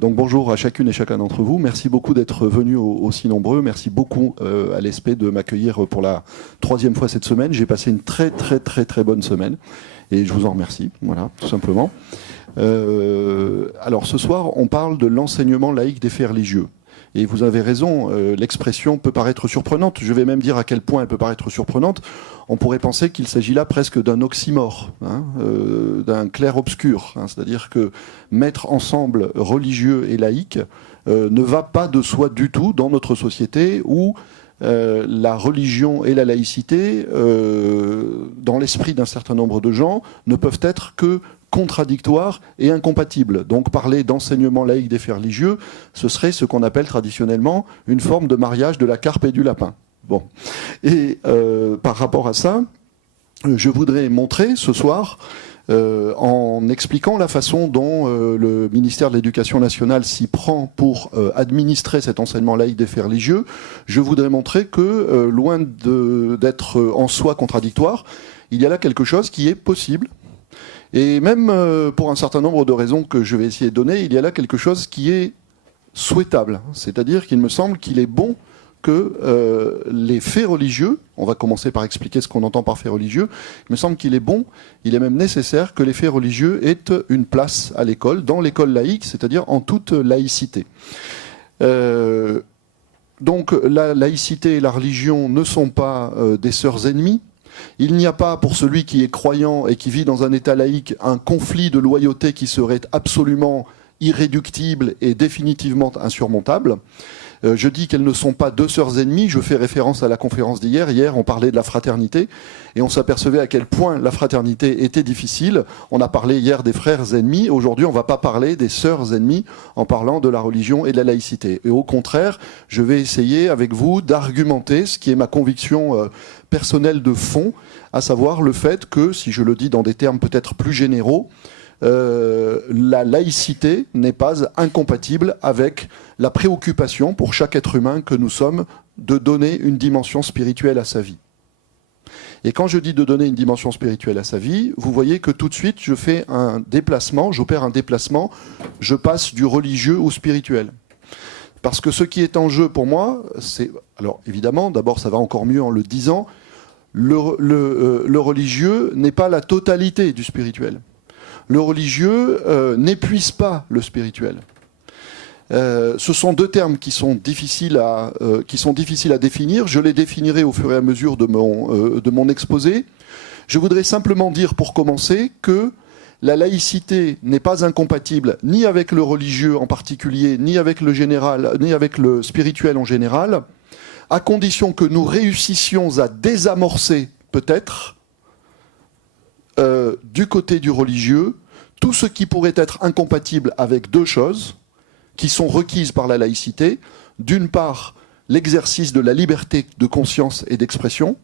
Donc bonjour à chacune et chacun d'entre vous. Merci beaucoup d'être venus aussi nombreux. Merci beaucoup à l'ESP de m'accueillir pour la 3e fois cette semaine. J'ai passé une très bonne semaine et je vous en remercie. Voilà, tout simplement. Alors ce soir, on parle de l'enseignement laïque des faits religieux. Et vous avez raison, l'expression peut paraître surprenante. Je vais même dire à quel point elle peut paraître surprenante. On pourrait penser qu'il s'agit là presque d'un oxymore, d'un clair-obscur. C'est-à-dire que mettre ensemble religieux et laïque ne va pas de soi du tout dans notre société où la religion et la laïcité, dans l'esprit d'un certain nombre de gens, ne peuvent être que contradictoires et incompatibles. Donc parler d'enseignement laïque des faits religieux, ce serait ce qu'on appelle traditionnellement une forme de mariage de la carpe et du lapin. Bon. Et par rapport à ça, je voudrais montrer ce soir, en expliquant la façon dont le ministère de l'Éducation nationale s'y prend pour administrer cet enseignement laïque des faits religieux, je voudrais montrer que, loin d'être en soi contradictoire, il y a là quelque chose qui est possible. Et même pour un certain nombre de raisons que je vais essayer de donner, il y a là quelque chose qui est souhaitable. C'est-à-dire qu'il me semble qu'il est bon que les faits religieux, on va commencer par expliquer ce qu'on entend par faits religieux, il me semble qu'il est bon, il est même nécessaire que les faits religieux aient une place à l'école, dans l'école laïque, c'est-à-dire en toute laïcité. Donc la laïcité et la religion ne sont pas des sœurs ennemies. Il n'y a pas, pour celui qui est croyant et qui vit dans un État laïque, un conflit de loyauté qui serait absolument irréductible et définitivement insurmontable. Je dis qu'elles ne sont pas deux sœurs ennemies. Je fais référence à la conférence d'hier. Hier, on parlait de la fraternité et on s'apercevait à quel point la fraternité était difficile. On a parlé hier des frères ennemis. Aujourd'hui, on ne va pas parler des sœurs ennemies en parlant de la religion et de la laïcité. Et au contraire, je vais essayer avec vous d'argumenter ce qui est ma conviction personnelle de fond, à savoir le fait que, si je le dis dans des termes peut-être plus généraux, la laïcité n'est pas incompatible avec la préoccupation pour chaque être humain que nous sommes de donner une dimension spirituelle à sa vie. Et quand je dis de donner une dimension spirituelle à sa vie, vous voyez que tout de suite je fais un déplacement, j'opère un déplacement, je passe du religieux au spirituel. Parce que ce qui est en jeu pour moi, c'est... Alors évidemment, d'abord ça va encore mieux en le disant, le religieux n'est pas la totalité du spirituel. Le religieux n'épuise pas le spirituel. Ce sont deux termes qui sont difficiles à définir. Je les définirai au fur et à mesure de mon exposé. Je voudrais simplement dire, pour commencer, que la laïcité n'est pas incompatible ni avec le religieux en particulier, ni avec le général, ni avec le spirituel en général, à condition que nous réussissions à désamorcer, peut-être, du côté du religieux, tout ce qui pourrait être incompatible avec deux choses qui sont requises par la laïcité. D'une part, l'exercice de la liberté de conscience et d'expression,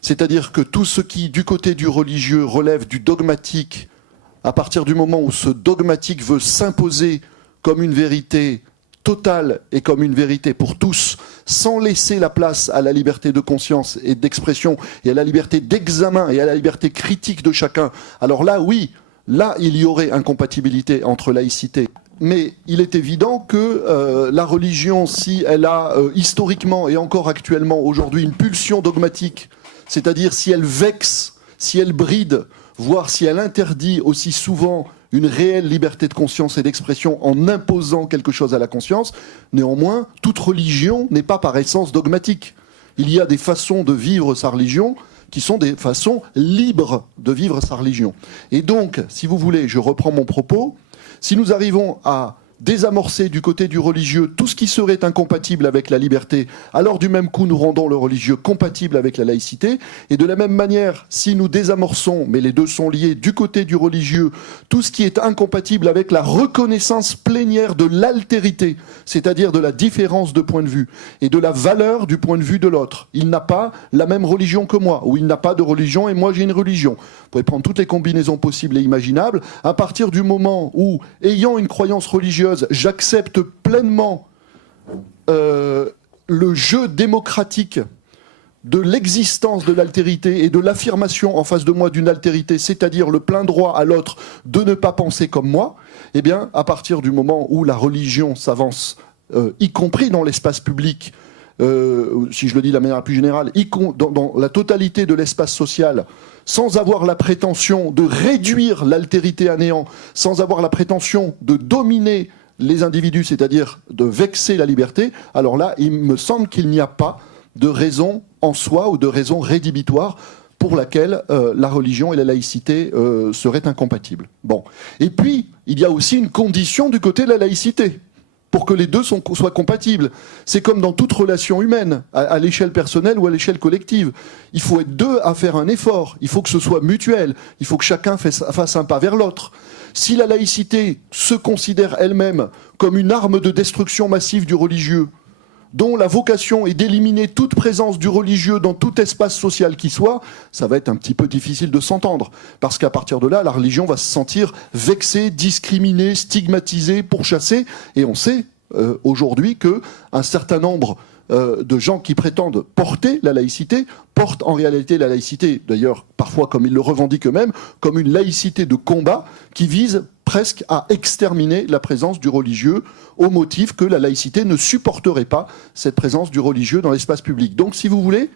c'est-à-dire que tout ce qui, du côté du religieux, relève du dogmatique, à partir du moment où ce dogmatique veut s'imposer comme une vérité totale et comme une vérité pour tous, sans laisser la place à la liberté de conscience et d'expression, et à la liberté d'examen, et à la liberté critique de chacun, alors là, oui, là, il y aurait incompatibilité entre laïcité. Mais il est évident que la religion, si elle a historiquement et encore actuellement aujourd'hui une pulsion dogmatique, c'est-à-dire si elle vexe, si elle bride, voire si elle interdit aussi souvent une réelle liberté de conscience et d'expression en imposant quelque chose à la conscience, néanmoins, toute religion n'est pas par essence dogmatique. Il y a des façons de vivre sa religion qui sont des façons libres de vivre sa religion. Et donc, si vous voulez, je reprends mon propos, si nous arrivons à désamorcer du côté du religieux tout ce qui serait incompatible avec la liberté, alors du même coup nous rendons le religieux compatible avec la laïcité, et de la même manière, si nous désamorçons, mais les deux sont liés, du côté du religieux, tout ce qui est incompatible avec la reconnaissance plénière de l'altérité, c'est-à-dire de la différence de point de vue, et de la valeur du point de vue de l'autre. Il n'a pas la même religion que moi, ou il n'a pas de religion et moi j'ai une religion. Vous pouvez prendre toutes les combinaisons possibles et imaginables, à partir du moment où, ayant une croyance religieuse, j'accepte pleinement le jeu démocratique de l'existence de l'altérité et de l'affirmation en face de moi d'une altérité, c'est-à-dire le plein droit à l'autre de ne pas penser comme moi, eh bien, à partir du moment où la religion s'avance, y compris dans l'espace public, si je le dis de la manière la plus générale, dans la totalité de l'espace social, sans avoir la prétention de réduire l'altérité à néant, sans avoir la prétention de dominer les individus, c'est-à-dire de vexer la liberté, alors là, il me semble qu'il n'y a pas de raison en soi ou de raison rédhibitoire pour laquelle la religion et la laïcité seraient incompatibles. Bon. Et puis, il y a aussi une condition du côté de la laïcité, pour que les deux soient compatibles. C'est comme dans toute relation humaine, à l'échelle personnelle ou à l'échelle collective. Il faut être deux à faire un effort, il faut que ce soit mutuel, il faut que chacun fasse un pas vers l'autre. Si la laïcité se considère elle-même comme une arme de destruction massive du religieux, dont la vocation est d'éliminer toute présence du religieux dans tout espace social qui soit, ça va être un petit peu difficile de s'entendre. Parce qu'à partir de là, la religion va se sentir vexée, discriminée, stigmatisée, pourchassée. Et on sait aujourd'hui qu'un certain nombre de gens qui prétendent porter la laïcité portent en réalité la laïcité, d'ailleurs parfois comme ils le revendiquent eux-mêmes, comme une laïcité de combat qui vise presque à exterminer la présence du religieux au motif que la laïcité ne supporterait pas cette présence du religieux dans l'espace public. Donc si vous voulez,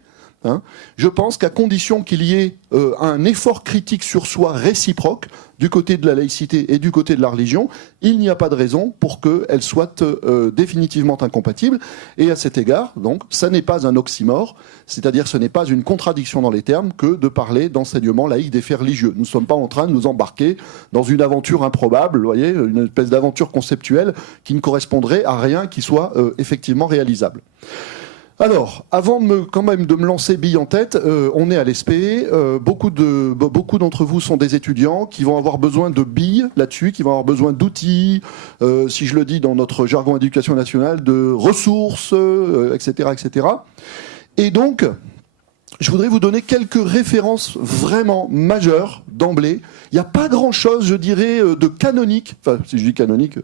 je pense qu'à condition qu'il y ait un effort critique sur soi réciproque du côté de la laïcité et du côté de la religion, il n'y a pas de raison pour qu'elles soient définitivement incompatibles. Et à cet égard, donc, ça n'est pas un oxymore, c'est-à-dire ce n'est pas une contradiction dans les termes que de parler d'enseignement laïque des faits religieux. Nous ne sommes pas en train de nous embarquer dans une aventure improbable, vous voyez, une espèce d'aventure conceptuelle qui ne correspondrait à rien qui soit effectivement réalisable. Alors, avant quand même de me lancer bille en tête, on est à l'ESP. Beaucoup d'entre vous sont des étudiants qui vont avoir besoin de billes là-dessus, qui vont avoir besoin d'outils, si je le dis dans notre jargon éducation nationale, de ressources, etc., etc. Et donc, je voudrais vous donner quelques références vraiment majeures d'emblée. Il n'y a pas grand-chose, je dirais, de canonique. Enfin, si je dis canonique,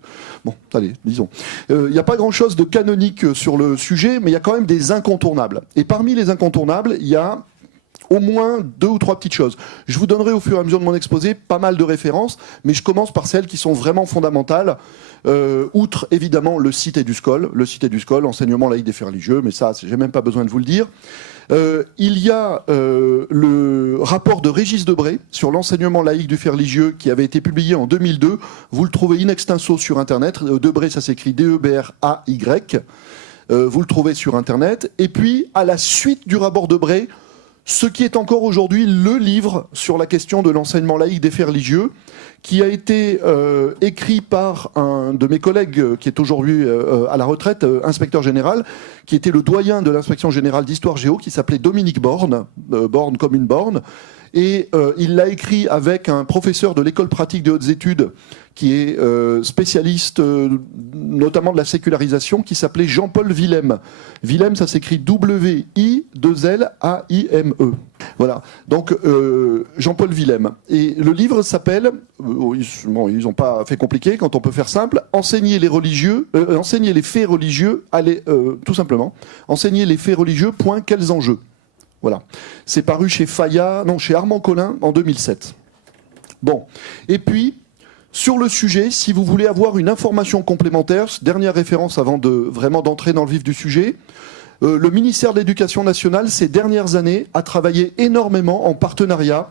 bon, allez, disons. Il n'y a pas grand-chose de canonique sur le sujet, mais il y a quand même des incontournables. Et parmi les incontournables, il y a au moins 2 ou 3 petites choses. Je vous donnerai au fur et à mesure de mon exposé pas mal de références, mais je commence par celles qui sont vraiment fondamentales. Outre évidemment le Cité du Scol, enseignement laïque des faits religieux, mais ça, j'ai même pas besoin de vous le dire. Il y a le rapport de Régis Debray sur l'enseignement laïque du fait religieux qui avait été publié en 2002. Vous le trouvez in extenso sur Internet. Debray, ça s'écrit D-E-B-R-A-Y. Vous le trouvez sur Internet. Et puis, à la suite du rapport Debray, ce qui est encore aujourd'hui le livre sur la question de l'enseignement laïque des faits religieux, qui a été écrit par un de mes collègues qui est aujourd'hui à la retraite, inspecteur général, qui était le doyen de l'inspection générale d'histoire géo, qui s'appelait Dominique Borne, Borne comme une borne. Et il l'a écrit avec un professeur de l'école pratique des hautes études, qui est spécialiste notamment de la sécularisation, qui s'appelait Jean-Paul Willem. Willem, ça s'écrit W-I-2-L-A-I-M-E. Voilà. Donc Jean-Paul Willem. Et le livre s'appelle, ils n'ont pas fait compliqué quand on peut faire simple, enseigner les faits religieux, tout simplement, enseigner les faits religieux, point, quels enjeux. Voilà. C'est paru chez chez Armand Collin en 2007. Bon. Et puis, sur le sujet, si vous voulez avoir une information complémentaire, dernière référence avant vraiment d'entrer dans le vif du sujet, le ministère de l'Éducation nationale, ces dernières années, a travaillé énormément en partenariat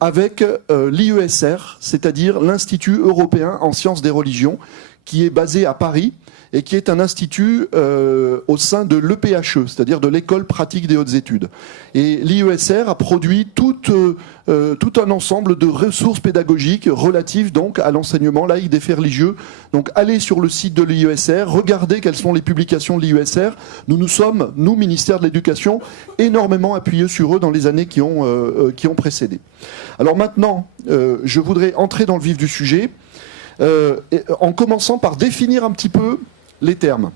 avec l'IESR, c'est-à-dire l'Institut européen en sciences des religions, qui est basé à Paris et qui est un institut au sein de l'EPHE, c'est-à-dire de l'École pratique des hautes études. Et l'IESR a produit tout un ensemble de ressources pédagogiques relatives donc à l'enseignement laïque des faits religieux. Donc allez sur le site de l'IESR, regardez quelles sont les publications de l'IESR. Nous, ministère de l'Éducation, énormément appuyés sur eux dans les années qui ont précédé. Alors maintenant, je voudrais entrer dans le vif du sujet, en commençant par définir un petit peu les termes.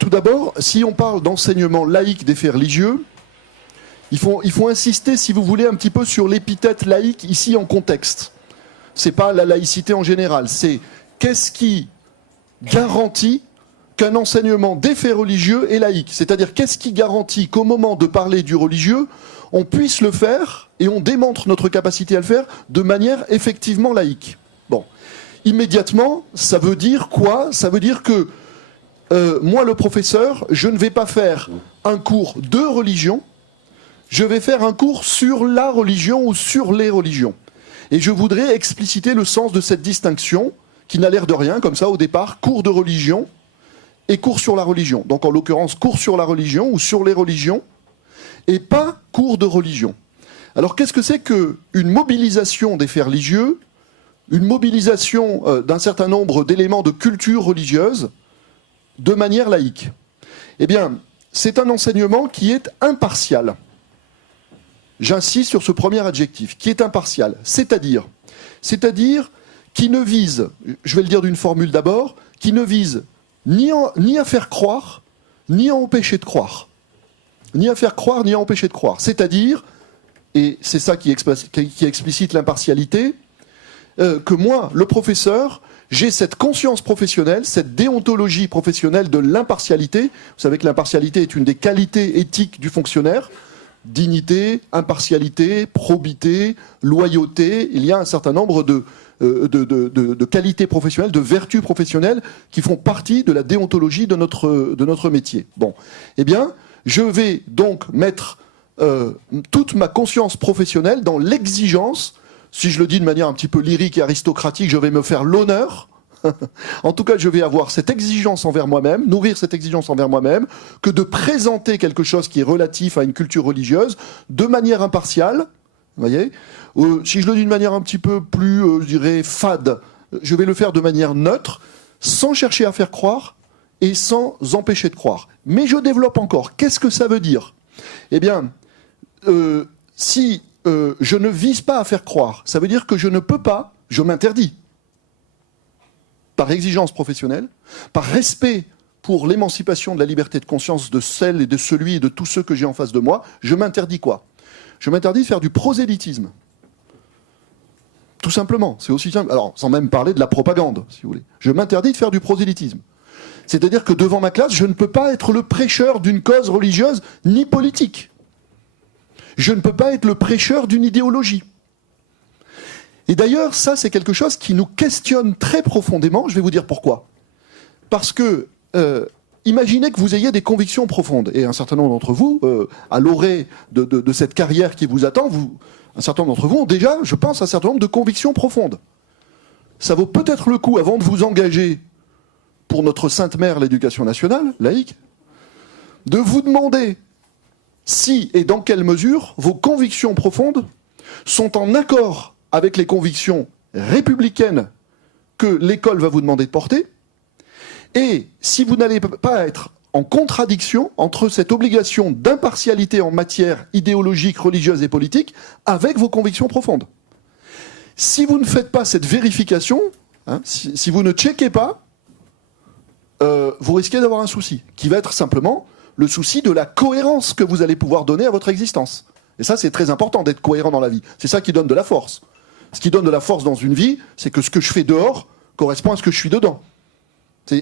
Tout d'abord, si on parle d'enseignement laïque des faits religieux, il faut insister, si vous voulez, un petit peu sur l'épithète laïque ici en contexte. C'est pas la laïcité en général, c'est qu'est-ce qui garantit qu'un enseignement des faits religieux est laïque. C'est-à-dire, qu'est-ce qui garantit qu'au moment de parler du religieux, on puisse le faire, et on démontre notre capacité à le faire, de manière effectivement laïque. Bon. Immédiatement, ça veut dire quoi? Ça veut dire que moi, le professeur, je ne vais pas faire un cours de religion, je vais faire un cours sur la religion ou sur les religions. Et je voudrais expliciter le sens de cette distinction, qui n'a l'air de rien, comme ça, au départ, cours de religion et cours sur la religion. Donc, en l'occurrence, cours sur la religion ou sur les religions, et pas cours de religion. Alors, qu'est-ce que c'est qu'une mobilisation des faits religieux, une mobilisation d'un certain nombre d'éléments de culture religieuse de manière laïque? Eh bien, c'est un enseignement qui est impartial. J'insiste sur ce premier adjectif, qui est impartial. C'est-à-dire qui ne vise, je vais le dire d'une formule d'abord, qui ne vise ni à faire croire, ni à empêcher de croire. Ni à faire croire, ni à empêcher de croire. C'est-à-dire, et c'est ça qui explicite l'impartialité, que moi, le professeur, j'ai cette conscience professionnelle, cette déontologie professionnelle de l'impartialité. Vous savez que l'impartialité est une des qualités éthiques du fonctionnaire. Dignité, impartialité, probité, loyauté. Il y a un certain nombre de qualités professionnelles, de vertus professionnelles qui font partie de la déontologie de notre métier. Bon. Eh bien, je vais donc mettre toute ma conscience professionnelle dans l'exigence. Si je le dis de manière un petit peu lyrique et aristocratique, je vais me faire l'honneur. En tout cas, je vais avoir cette exigence envers moi-même, nourrir cette exigence envers moi-même, que de présenter quelque chose qui est relatif à une culture religieuse de manière impartiale. Vous voyez, si je le dis d'une manière un petit peu plus, je dirais, fade, je vais le faire de manière neutre, sans chercher à faire croire et sans empêcher de croire. Mais je développe encore. Qu'est-ce que ça veut dire? Eh bien, si je ne vise pas à faire croire, ça veut dire que je ne peux pas, je m'interdis, par exigence professionnelle, par respect pour l'émancipation de la liberté de conscience de celle et de celui et de tous ceux que j'ai en face de moi, je m'interdis quoi? Je m'interdis de faire du prosélytisme. Tout simplement, c'est aussi simple. Alors, sans même parler de la propagande, si vous voulez. Je m'interdis de faire du prosélytisme. C'est-à-dire que devant ma classe, je ne peux pas être le prêcheur d'une cause religieuse ni politique. Je ne peux pas être le prêcheur d'une idéologie. Et d'ailleurs, ça, c'est quelque chose qui nous questionne très profondément. Je vais vous dire pourquoi. Parce que, imaginez que vous ayez des convictions profondes. Et un certain nombre d'entre vous, à l'orée de cette carrière qui vous attend, un certain nombre d'entre vous ont déjà, je pense, un certain nombre de convictions profondes. Ça vaut peut-être le coup, avant de vous engager pour notre Sainte Mère, l'éducation nationale, laïque, de vous demander si et dans quelle mesure vos convictions profondes sont en accord avec les convictions républicaines que l'école va vous demander de porter, et si vous n'allez pas être en contradiction entre cette obligation d'impartialité en matière idéologique, religieuse et politique avec vos convictions profondes. Si vous ne faites pas cette vérification, si vous ne checkez pas, vous risquez d'avoir un souci, qui va être simplement le souci de la cohérence que vous allez pouvoir donner à votre existence. Et ça, c'est très important d'être cohérent dans la vie. C'est ça qui donne de la force. Ce qui donne de la force dans une vie, c'est que ce que je fais dehors correspond à ce que je suis dedans.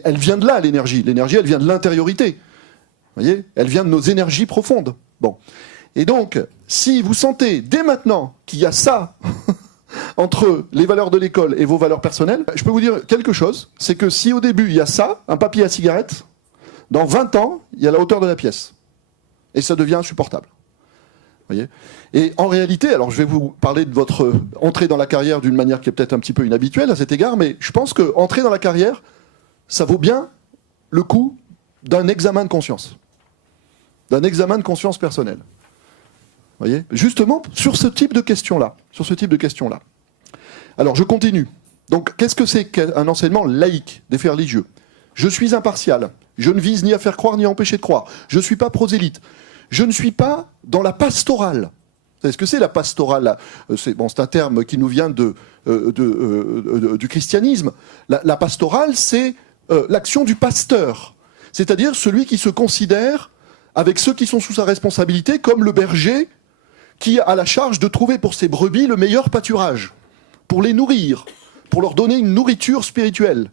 Elle vient de là, l'énergie. L'énergie, elle vient de l'intériorité. Vous voyez ? Elle vient de nos énergies profondes. Bon. Et donc, si vous sentez dès maintenant qu'il y a ça entre les valeurs de l'école et vos valeurs personnelles, je peux vous dire quelque chose, c'est que si au début il y a ça, un papier à cigarette, dans 20 ans, il y a la hauteur de la pièce. Et ça devient insupportable. Voyez ? Et en réalité, alors je vais vous parler de votre entrée dans la carrière d'une manière qui est peut-être un petit peu inhabituelle à cet égard, mais je pense que entrer dans la carrière, ça vaut bien le coup d'un examen de conscience. D'un examen de conscience personnelle. Voyez ? Justement, sur ce type de questions-là. Alors, je continue. Donc, qu'est-ce que c'est qu'un enseignement laïque des faits religieux ? Je suis impartial. Je ne vise ni à faire croire ni à empêcher de croire. Je ne suis pas prosélyte. Je ne suis pas dans la pastorale. Vous savez ce que c'est la pastorale ? C'est un terme qui nous vient du christianisme. La pastorale, c'est l'action du pasteur. C'est-à-dire celui qui se considère, avec ceux qui sont sous sa responsabilité, comme le berger qui a la charge de trouver pour ses brebis le meilleur pâturage, pour les nourrir, pour leur donner une nourriture spirituelle.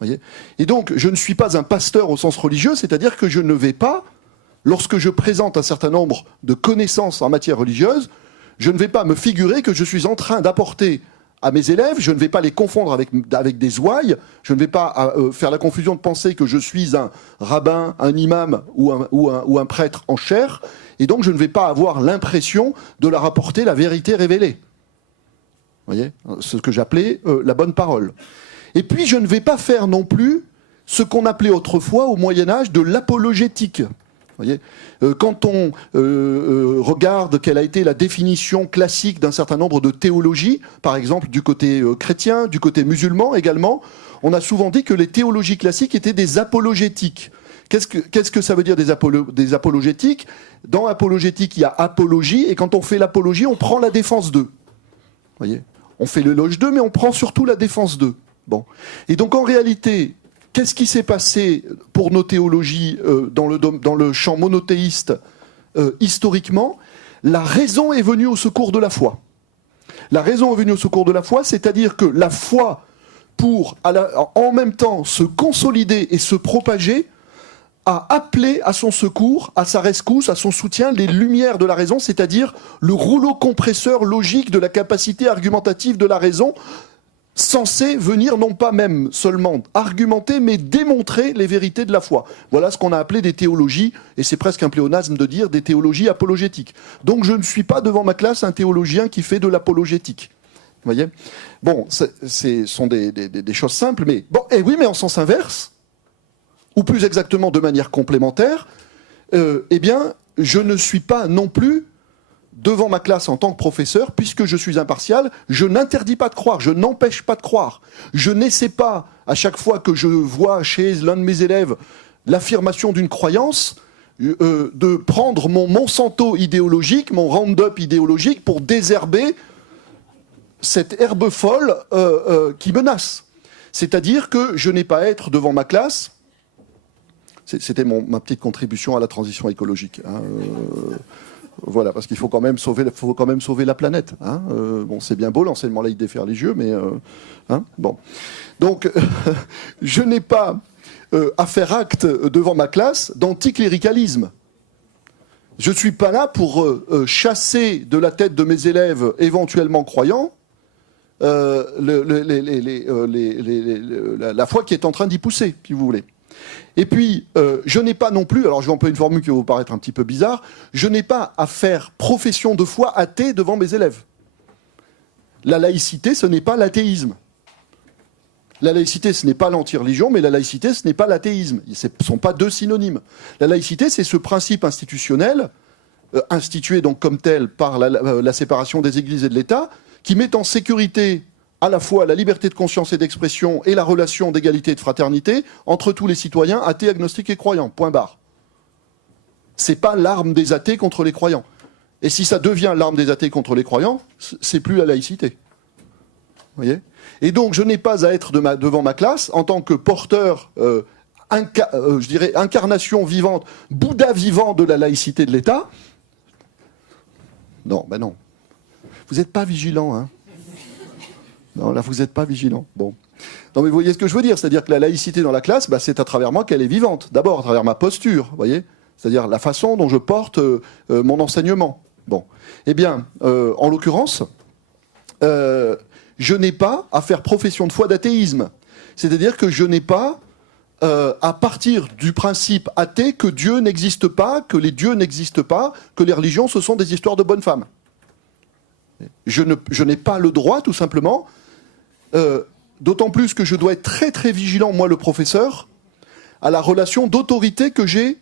Voyez ? Et donc, je ne suis pas un pasteur au sens religieux, c'est-à-dire que je ne vais pas, lorsque je présente un certain nombre de connaissances en matière religieuse, je ne vais pas me figurer que je suis en train d'apporter à mes élèves, je ne vais pas les confondre avec des ouailles, je ne vais pas faire la confusion de penser que je suis un rabbin, un imam ou un prêtre en chair, et donc je ne vais pas avoir l'impression de leur apporter la vérité révélée. Vous voyez ? Ce que j'appelais la bonne parole. Et puis je ne vais pas faire non plus ce qu'on appelait autrefois au Moyen-Âge de l'apologétique. Voyez, quand on regarde quelle a été la définition classique d'un certain nombre de théologies, par exemple du côté chrétien, du côté musulman également, on a souvent dit que les théologies classiques étaient des apologétiques. Qu'est-ce que ça veut dire des apologétiques ? Dans apologétique, il y a apologie, et quand on fait l'apologie, on prend la défense d'eux. Voyez, on fait l'éloge d'eux, mais on prend surtout la défense d'eux. Bon. Et donc en réalité, qu'est-ce qui s'est passé pour nos théologies dans le champ monothéiste historiquement ? La raison est venue au secours de la foi. La raison est venue au secours de la foi, c'est-à-dire que la foi, pour en même temps se consolider et se propager, a appelé à son secours, à sa rescousse, à son soutien, les lumières de la raison, c'est-à-dire le rouleau compresseur logique de la capacité argumentative de la raison, censé venir non pas même seulement argumenter, mais démontrer les vérités de la foi. Voilà ce qu'on a appelé des théologies, et c'est presque un pléonasme de dire des théologies apologétiques. Donc je ne suis pas devant ma classe un théologien qui fait de l'apologétique. Vous voyez ? Bon, ce sont des choses simples, mais... Bon, et oui, mais en sens inverse, ou plus exactement de manière complémentaire, eh bien, je ne suis pas non plus devant ma classe en tant que professeur, puisque je suis impartial, je n'interdis pas de croire, je n'empêche pas de croire. Je n'essaie pas, à chaque fois que je vois chez l'un de mes élèves l'affirmation d'une croyance, de prendre mon Monsanto idéologique, mon Roundup idéologique, pour désherber cette herbe folle qui menace. C'est-à-dire que je n'ai pas à être devant ma classe. C'était ma petite contribution à la transition écologique. Hein, voilà, parce qu'il faut quand même sauver la planète. Hein. Bon, c'est bien beau l'enseignement laïque des fers religieux, mais hein, bon. Donc, je n'ai pas à faire acte devant ma classe d'anticléricalisme. Je ne suis pas là pour chasser de la tête de mes élèves éventuellement croyants la foi qui est en train d'y pousser, si vous voulez. Et puis, je n'ai pas non plus, alors je vais employer une formule qui va vous paraître un petit peu bizarre, je n'ai pas à faire profession de foi athée devant mes élèves. La laïcité, ce n'est pas l'athéisme. La laïcité, ce n'est pas l'anti-religion, mais la laïcité, ce n'est pas l'athéisme. Ce ne sont pas deux synonymes. La laïcité, c'est ce principe institutionnel, institué donc comme tel par la séparation des églises et de l'État, qui met en sécurité à la fois la liberté de conscience et d'expression et la relation d'égalité et de fraternité entre tous les citoyens, athées, agnostiques et croyants. Point barre. C'est pas l'arme des athées contre les croyants. Et si ça devient l'arme des athées contre les croyants, c'est plus la laïcité. Vous voyez ? Et donc, je n'ai pas à être devant ma classe en tant que porteur, je dirais, incarnation vivante, Bouddha vivant de la laïcité de l'État. Non, ben non. Vous n'êtes pas vigilant, hein ? Non, là, vous n'êtes pas vigilant. Bon. Non, mais vous voyez ce que je veux dire ? C'est-à-dire que la laïcité dans la classe, bah, c'est à travers moi qu'elle est vivante. D'abord, à travers ma posture, vous voyez ? C'est-à-dire la façon dont je porte mon enseignement. Bon. Eh bien, en l'occurrence, je n'ai pas à faire profession de foi d'athéisme. C'est-à-dire que je n'ai pas à partir du principe athée que Dieu n'existe pas, que les dieux n'existent pas, que les religions, ce sont des histoires de bonnes femmes. Je n'ai pas le droit, tout simplement, d'autant plus que je dois être très très vigilant, moi le professeur, à la relation d'autorité que j'ai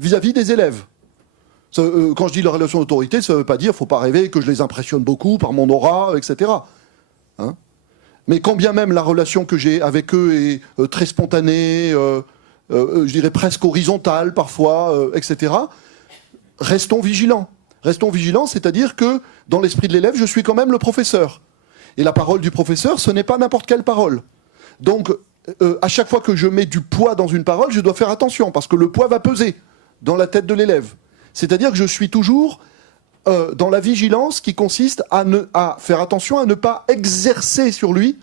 vis-à-vis des élèves. Quand je dis la relation d'autorité, ça ne veut pas dire, il ne faut pas rêver que je les impressionne beaucoup par mon aura, etc. Hein ? Mais quand bien même la relation que j'ai avec eux est très spontanée, je dirais presque horizontale parfois, etc., restons vigilants. Restons vigilants, c'est-à-dire que dans l'esprit de l'élève, je suis quand même le professeur. Et la parole du professeur, ce n'est pas n'importe quelle parole. Donc, à chaque fois que je mets du poids dans une parole, je dois faire attention, parce que le poids va peser dans la tête de l'élève. C'est-à-dire que je suis toujours dans la vigilance qui consiste à faire attention à ne pas exercer sur lui,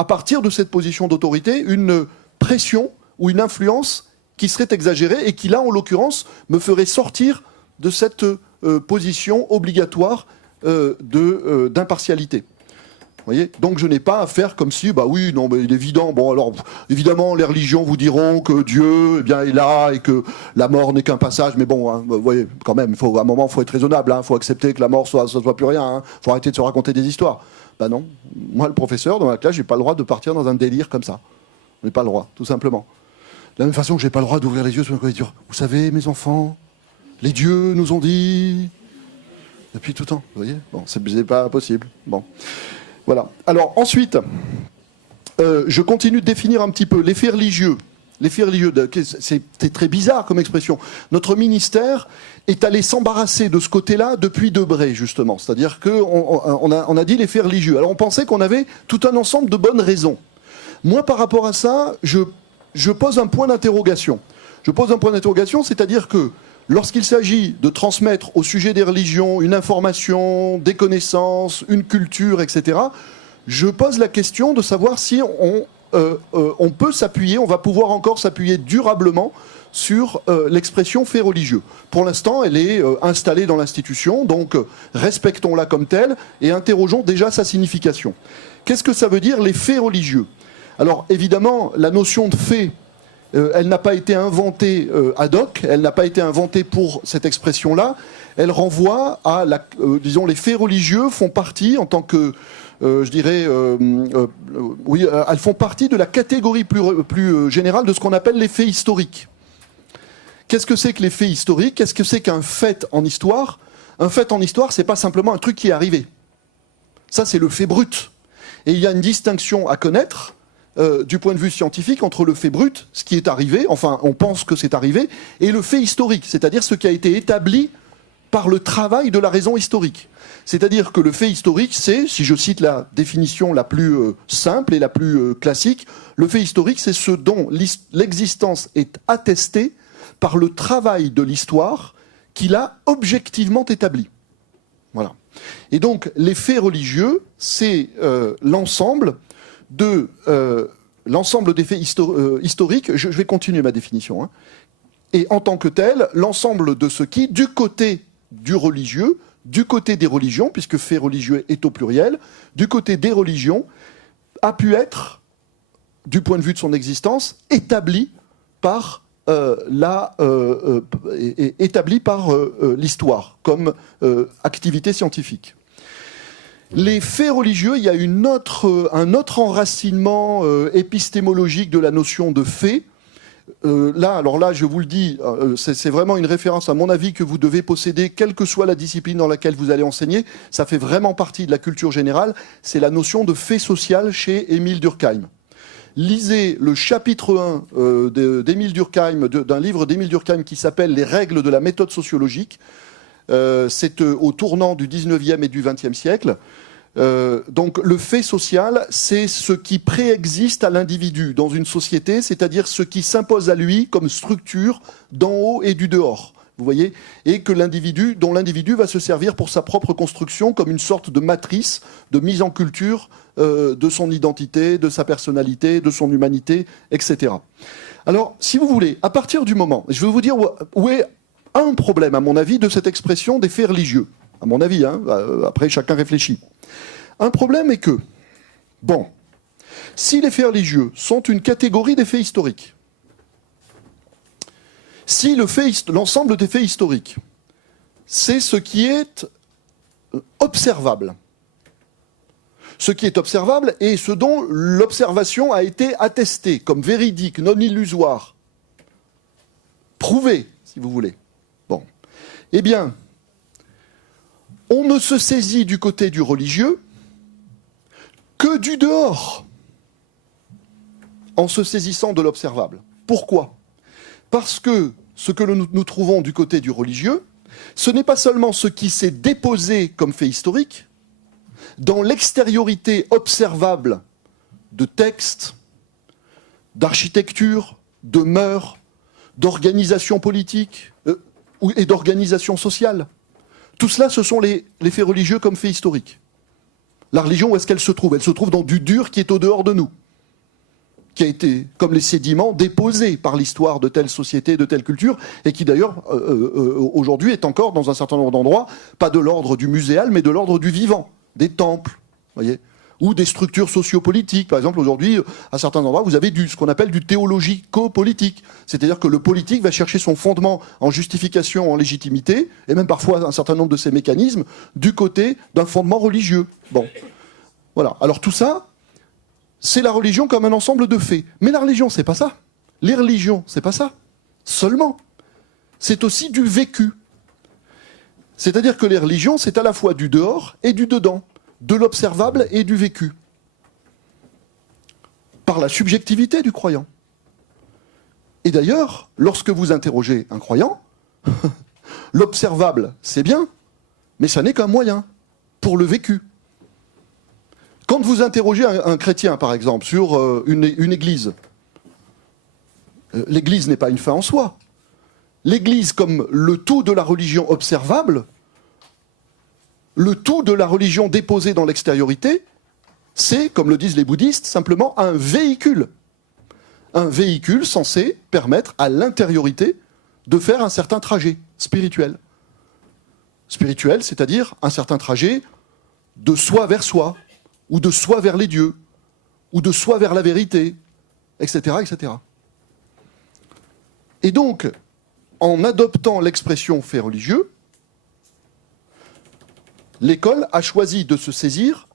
à partir de cette position d'autorité, une pression ou une influence qui serait exagérée et qui, là, en l'occurrence, me ferait sortir de cette position obligatoire d'impartialité. Vous voyez ? Donc je n'ai pas à faire comme si, bah oui, non, mais il est évident. Bon, alors, évidemment, les religions vous diront que Dieu, eh bien, est là et que la mort n'est qu'un passage. Mais bon, hein, vous voyez, quand même, à un moment, il faut être raisonnable. Il faut accepter que la mort ça soit plus rien. Il faut arrêter de se raconter des histoires. Ben non. Moi, le professeur, dans la classe, j'ai pas le droit de partir dans un délire comme ça. Je n'ai pas le droit, tout simplement. De la même façon que j'ai pas le droit d'ouvrir les yeux sur une dire, vous savez, mes enfants, les dieux nous ont dit depuis tout le temps. Vous voyez ? Bon, c'est pas possible. Bon. Voilà. Alors ensuite, je continue de définir un petit peu les faits religieux. Les faits religieux, c'est très bizarre comme expression. Notre ministère est allé s'embarrasser de ce côté-là depuis Debré, justement. C'est-à-dire qu'on a dit les faits religieux. Alors on pensait qu'on avait tout un ensemble de bonnes raisons. Moi, par rapport à ça, je pose un point d'interrogation. Je pose un point d'interrogation, c'est-à-dire que lorsqu'il s'agit de transmettre au sujet des religions une information, des connaissances, une culture, etc., je pose la question de savoir si on peut s'appuyer, on va pouvoir encore s'appuyer durablement sur l'expression fait religieux. Pour l'instant, elle est installée dans l'institution, donc respectons-la comme telle et interrogeons déjà sa signification. Qu'est-ce que ça veut dire les faits religieux ? Alors évidemment, la notion de fait, elle n'a pas été inventée ad hoc, elle n'a pas été inventée pour cette expression-là. Elle renvoie à, disons, les faits religieux font partie, en tant que, oui, elles font partie de la catégorie plus générale de ce qu'on appelle les faits historiques. Qu'est-ce que c'est que les faits historiques ? Qu'est-ce que c'est qu'un fait en histoire ? Un fait en histoire, c'est pas simplement un truc qui est arrivé. Ça, c'est le fait brut. Et il y a une distinction à connaître du point de vue scientifique entre le fait brut, ce qui est arrivé, enfin on pense que c'est arrivé, et le fait historique, c'est-à-dire ce qui a été établi par le travail de la raison historique. C'est-à-dire que le fait historique, c'est, si je cite la définition la plus simple et la plus classique, le fait historique, c'est ce dont l'existence est attestée par le travail de l'histoire qui l'a objectivement établi. Voilà. Et donc, les faits religieux, c'est l'ensemble des faits historiques. Je vais continuer ma définition. Hein. Et en tant que tel, l'ensemble de ce qui, du côté du religieux, du côté des religions, puisque fait religieux est au pluriel, du côté des religions, a pu être, du point de vue de son existence, établi par l'histoire comme activité scientifique. Les faits religieux, il y a un autre enracinement épistémologique de la notion de fait. Là, je vous le dis, c'est vraiment une référence, à mon avis, que vous devez posséder, quelle que soit la discipline dans laquelle vous allez enseigner. Ça fait vraiment partie de la culture générale. C'est la notion de fait social chez Émile Durkheim. Lisez le chapitre 1 d'Émile Durkheim, d'un livre d'Émile Durkheim qui s'appelle « Les règles de la méthode sociologique ». C'est au tournant du 19e et du 20e siècle. Donc le fait social, c'est ce qui préexiste à l'individu dans une société, c'est-à-dire ce qui s'impose à lui comme structure d'en haut et du dehors. Vous voyez ? Et dont l'individu va se servir pour sa propre construction comme une sorte de matrice de mise en culture de son identité, de sa personnalité, de son humanité, etc. Alors, si vous voulez, à partir du moment, je vais vous dire où est un problème, à mon avis, de cette expression des faits religieux. À mon avis, hein, après chacun réfléchit. Un problème est que, bon, si les faits religieux sont une catégorie des faits historiques, si l'ensemble des faits historiques, c'est ce qui est observable, ce qui est observable et ce dont l'observation a été attestée comme véridique, non illusoire, prouvé, si vous voulez. Bon, eh bien, on ne se saisit du côté du religieux que du dehors, en se saisissant de l'observable. Pourquoi ? Parce que ce que nous trouvons du côté du religieux, ce n'est pas seulement ce qui s'est déposé comme fait historique, dans l'extériorité observable de textes, d'architecture, de mœurs, d'organisation politique et d'organisation sociale. Tout cela, ce sont les faits religieux comme faits historiques. La religion, où est-ce qu'elle se trouve? Elle se trouve dans du dur qui est au dehors de nous, qui a été, comme les sédiments, déposé par l'histoire de telle société, de telle culture, et qui d'ailleurs, aujourd'hui, est encore, dans un certain nombre d'endroits, pas de l'ordre du muséal, mais de l'ordre du vivant, des temples, voyez, ou des structures sociopolitiques. Par exemple, aujourd'hui, à certains endroits, vous avez ce qu'on appelle du théologico-politique. C'est-à-dire que le politique va chercher son fondement en justification, en légitimité, et même parfois un certain nombre de ces mécanismes, du côté d'un fondement religieux. Bon, voilà. Alors tout ça, c'est la religion comme un ensemble de faits. Mais la religion, c'est pas ça. Les religions, c'est pas ça. Seulement. C'est aussi du vécu. C'est-à-dire que les religions, c'est à la fois du dehors et du dedans, de l'observable et du vécu, par la subjectivité du croyant. Et d'ailleurs, lorsque vous interrogez un croyant, l'observable, c'est bien, mais ça n'est qu'un moyen pour le vécu. Quand vous interrogez un chrétien, par exemple, sur une église, l'église n'est pas une fin en soi. L'église, comme le tout de la religion observable, le tout de la religion déposée dans l'extériorité, c'est, comme le disent les bouddhistes, simplement un véhicule. Un véhicule censé permettre à l'intériorité de faire un certain trajet spirituel. Spirituel, c'est-à-dire un certain trajet de soi vers soi, ou de soi vers les dieux, ou de soi vers la vérité, etc., etc. Et donc, en adoptant l'expression fait religieux, l'école a choisi de se saisir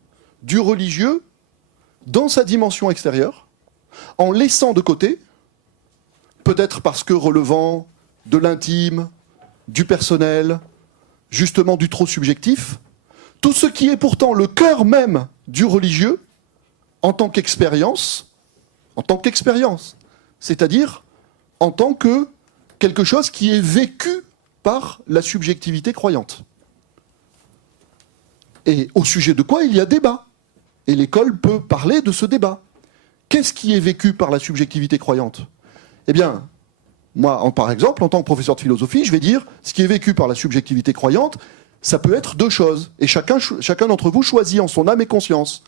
du religieux dans sa dimension extérieure, en laissant de côté, peut-être parce que relevant de l'intime, du personnel, justement du trop subjectif, tout ce qui est pourtant le cœur même du religieux en tant qu'expérience, c'est-à-dire en tant que quelque chose qui est vécu par la subjectivité croyante. Et au sujet de quoi il y a débat. Et l'école peut parler de ce débat. Qu'est-ce qui est vécu par la subjectivité croyante? Eh bien, moi, par exemple, en tant que professeur de philosophie, je vais dire, ce qui est vécu par la subjectivité croyante, ça peut être deux choses. Et chacun d'entre vous choisit en son âme et conscience.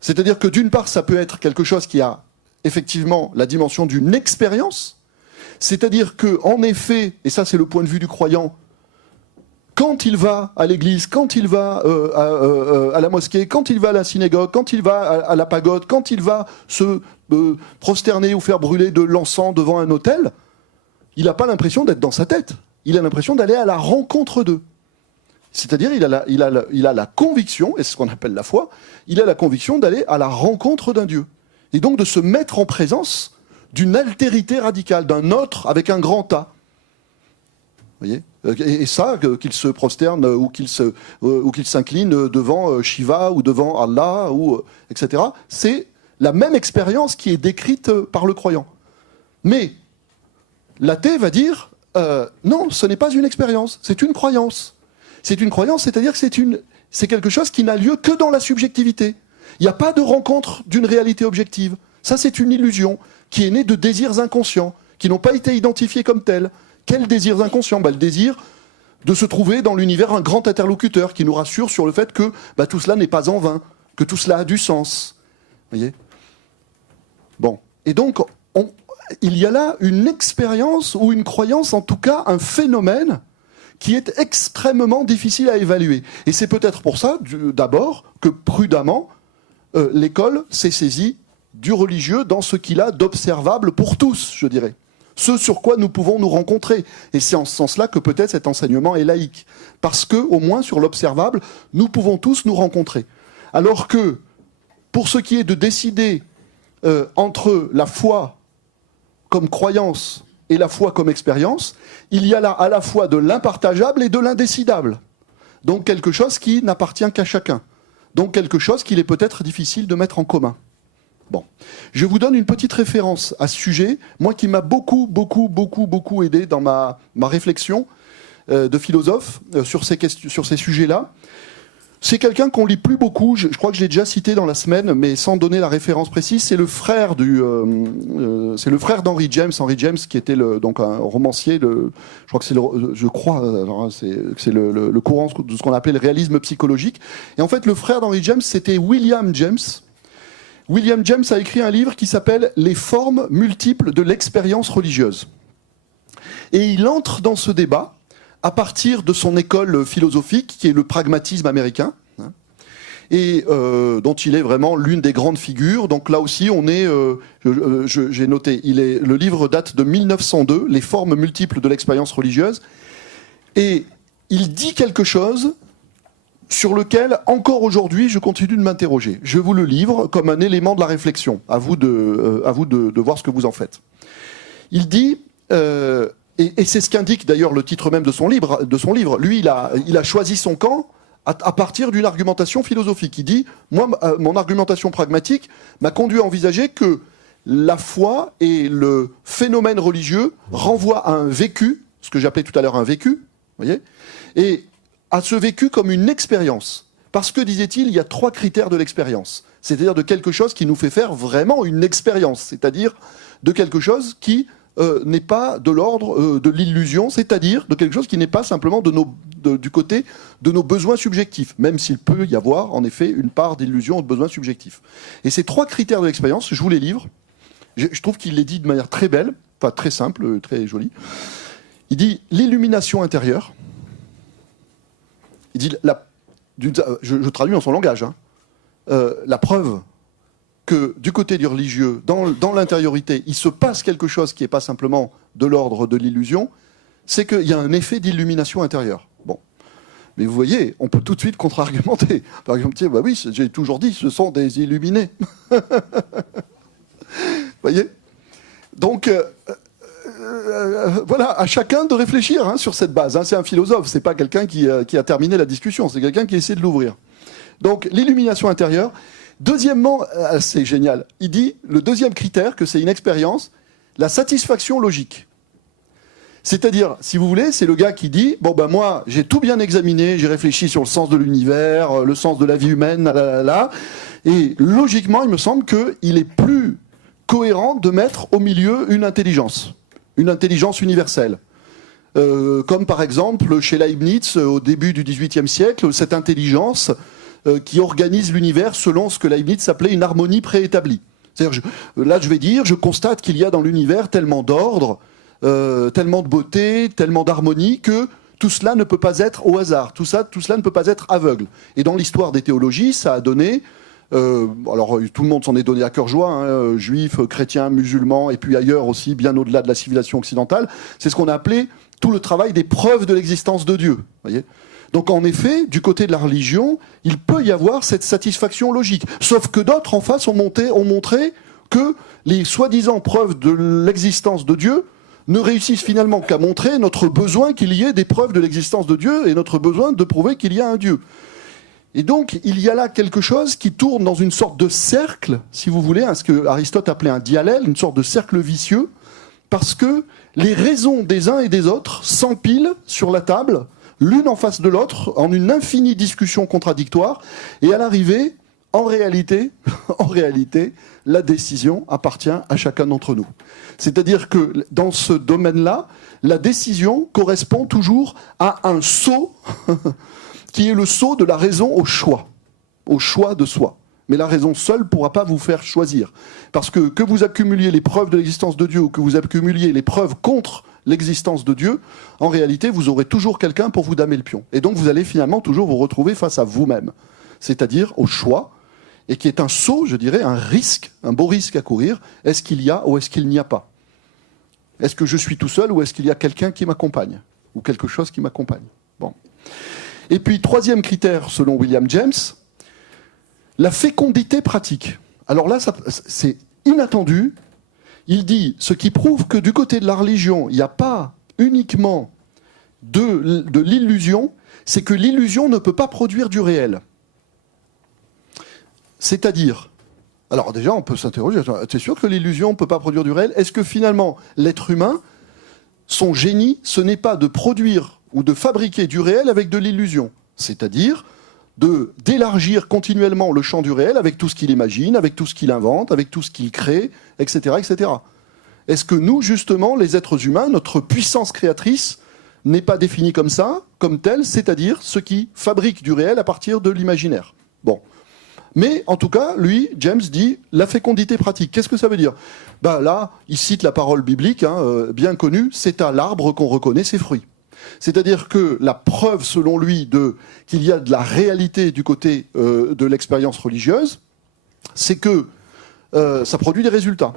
C'est-à-dire que d'une part, ça peut être quelque chose qui a effectivement la dimension d'une expérience. C'est-à-dire que, en effet, et ça c'est le point de vue du croyant, quand il va à l'église, quand il va à la mosquée, quand il va à la synagogue, quand il va à la pagode, quand il va se prosterner ou faire brûler de l'encens devant un autel, il n'a pas l'impression d'être dans sa tête. Il a l'impression d'aller à la rencontre d'eux. C'est-à-dire il a la conviction, et c'est ce qu'on appelle la foi, il a la conviction d'aller à la rencontre d'un Dieu. Et donc de se mettre en présence d'une altérité radicale, d'un autre avec un grand A. Vous voyez ? Et ça, qu'il se prosterne ou qu'il s'incline devant Shiva ou devant Allah, etc., c'est la même expérience qui est décrite par le croyant. Mais l'athée va dire non, ce n'est pas une expérience, c'est une croyance. C'est une croyance, c'est-à-dire que c'est quelque chose qui n'a lieu que dans la subjectivité. Il n'y a pas de rencontre d'une réalité objective. Ça, c'est une illusion qui est née de désirs inconscients, qui n'ont pas été identifiés comme tels. Quels désirs inconscients? Le désir de se trouver dans l'univers un grand interlocuteur qui nous rassure sur le fait que tout cela n'est pas en vain, que tout cela a du sens. Vous voyez? Bon. Et donc, il y a là une expérience ou une croyance, en tout cas un phénomène qui est extrêmement difficile à évaluer. Et c'est peut-être pour ça, d'abord, que prudemment, l'école s'est saisie du religieux dans ce qu'il a d'observable pour tous, je dirais. Ce sur quoi nous pouvons nous rencontrer. Et c'est en ce sens-là que peut-être cet enseignement est laïque. Parce que, au moins sur l'observable, nous pouvons tous nous rencontrer. Alors que, pour ce qui est de décider entre la foi comme croyance et la foi comme expérience, il y a là à la fois de l'impartageable et de l'indécidable. Donc quelque chose qui n'appartient qu'à chacun. Donc quelque chose qu'il est peut-être difficile de mettre en commun. Bon, je vous donne une petite référence à ce sujet, moi qui m'a beaucoup aidé dans ma réflexion de philosophe sur ces sujets-là. C'est quelqu'un qu'on lit plus beaucoup. Je crois que je l'ai déjà cité dans la semaine, mais sans donner la référence précise. C'est le frère d'Henry James. Henry James, qui était donc un romancier. Je crois que c'est le courant de ce qu'on appelait le réalisme psychologique. Et en fait, le frère d'Henry James, c'était William James. William James a écrit un livre qui s'appelle « Les formes multiples de l'expérience religieuse ». Et il entre dans ce débat à partir de son école philosophique, qui est le pragmatisme américain, et dont il est vraiment l'une des grandes figures. Donc là aussi, on est, j'ai noté, le livre date de 1902, Les formes multiples de l'expérience religieuse, et il dit quelque chose sur lequel, encore aujourd'hui, je continue de m'interroger. Je vous le livre comme un élément de la réflexion. À vous de voir ce que vous en faites. Il dit... Et c'est ce qu'indique d'ailleurs le titre même de son livre. Lui, il a choisi son camp à partir d'une argumentation philosophique. Il dit, moi, mon argumentation pragmatique m'a conduit à envisager que la foi et le phénomène religieux renvoient à un vécu, ce que j'appelais tout à l'heure un vécu, voyez, et à ce vécu comme une expérience. Parce que, disait-il, il y a 3 critères de l'expérience. C'est-à-dire de quelque chose qui nous fait faire vraiment une expérience. C'est-à-dire de quelque chose qui... n'est pas de l'ordre de l'illusion, c'est-à-dire de quelque chose qui n'est pas simplement du côté de nos besoins subjectifs, même s'il peut y avoir en effet une part d'illusion ou de besoins subjectifs. Et ces 3 critères de l'expérience, je vous les livre. Je trouve qu'il les dit de manière très belle, enfin très simple, très jolie. Il dit l'illumination intérieure. Il dit je traduis dans son langage. La preuve que du côté du religieux, dans l'intériorité, il se passe quelque chose qui n'est pas simplement de l'ordre de l'illusion, c'est qu'il y a un effet d'illumination intérieure. Bon. Mais vous voyez, on peut tout de suite contre-argumenter. Par exemple, bah oui, j'ai toujours dit, ce sont des illuminés. Vous voyez ? Donc, voilà, à chacun de réfléchir sur cette base. C'est un philosophe, c'est pas quelqu'un qui a terminé la discussion, c'est quelqu'un qui essaie de l'ouvrir. Donc, l'illumination intérieure. Deuxièmement, c'est génial, il dit, le deuxième critère, que c'est une expérience, la satisfaction logique. C'est-à-dire, si vous voulez, c'est le gars qui dit, bon ben moi, j'ai tout bien examiné, j'ai réfléchi sur le sens de l'univers, le sens de la vie humaine, et logiquement, il me semble qu'il est plus cohérent de mettre au milieu une intelligence universelle. Comme par exemple, chez Leibniz, au début du XVIIIe siècle, cette intelligence... qui organise l'univers selon ce que Leibniz appelait une harmonie préétablie. C'est-à-dire, je constate qu'il y a dans l'univers tellement d'ordre, tellement de beauté, tellement d'harmonie, que tout cela ne peut pas être au hasard, tout cela ne peut pas être aveugle. Et dans l'histoire des théologies, ça a donné... alors tout le monde s'en est donné à cœur joie, juifs, chrétiens, musulmans, et puis ailleurs aussi, bien au-delà de la civilisation occidentale, c'est ce qu'on a appelé tout le travail des preuves de l'existence de Dieu. Voyez ? Donc en effet, du côté de la religion, il peut y avoir cette satisfaction logique. Sauf que d'autres en face ont montré que les soi-disant preuves de l'existence de Dieu ne réussissent finalement qu'à montrer notre besoin qu'il y ait des preuves de l'existence de Dieu et notre besoin de prouver qu'il y a un Dieu. Et donc il y a là quelque chose qui tourne dans une sorte de cercle, si vous voulez, ce que Aristote appelait un diallèle, une sorte de cercle vicieux, parce que les raisons des uns et des autres s'empilent sur la table, l'une en face de l'autre, en une infinie discussion contradictoire, et à l'arrivée, en réalité, la décision appartient à chacun d'entre nous. C'est-à-dire que dans ce domaine-là, la décision correspond toujours à un saut, qui est le saut de la raison au choix de soi. Mais la raison seule ne pourra pas vous faire choisir. Parce que vous accumuliez les preuves de l'existence de Dieu ou que vous accumuliez les preuves contre l'existence de Dieu, en réalité, vous aurez toujours quelqu'un pour vous damer le pion. Et donc, vous allez finalement toujours vous retrouver face à vous-même. C'est-à-dire au choix, et qui est un saut, je dirais, un risque, un beau risque à courir. Est-ce qu'il y a ou est-ce qu'il n'y a pas ? Est-ce que je suis tout seul ou est-ce qu'il y a quelqu'un qui m'accompagne ? Ou quelque chose qui m'accompagne ? Bon. Et puis, troisième critère, selon William James, la fécondité pratique. Alors là, c'est inattendu. Il dit, ce qui prouve que du côté de la religion, il n'y a pas uniquement de l'illusion, c'est que l'illusion ne peut pas produire du réel. C'est-à-dire, alors déjà, on peut s'interroger, c'est sûr que l'illusion ne peut pas produire du réel. Est-ce que finalement, l'être humain, son génie, ce n'est pas de produire ou de fabriquer du réel avec de l'illusion ? C'est-à-dire d'élargir continuellement le champ du réel avec tout ce qu'il imagine, avec tout ce qu'il invente, avec tout ce qu'il crée, etc., etc. Est-ce que nous, justement, les êtres humains, notre puissance créatrice n'est pas définie comme ça, comme telle, c'est-à-dire ce qui fabrique du réel à partir de l'imaginaire? Bon. Mais en tout cas, lui, James, dit la fécondité pratique. Qu'est-ce que ça veut dire? Là, il cite la parole biblique, bien connue, c'est à l'arbre qu'on reconnaît ses fruits. C'est-à-dire que la preuve, selon lui, qu'il y a de la réalité du côté de l'expérience religieuse, c'est que ça produit des résultats.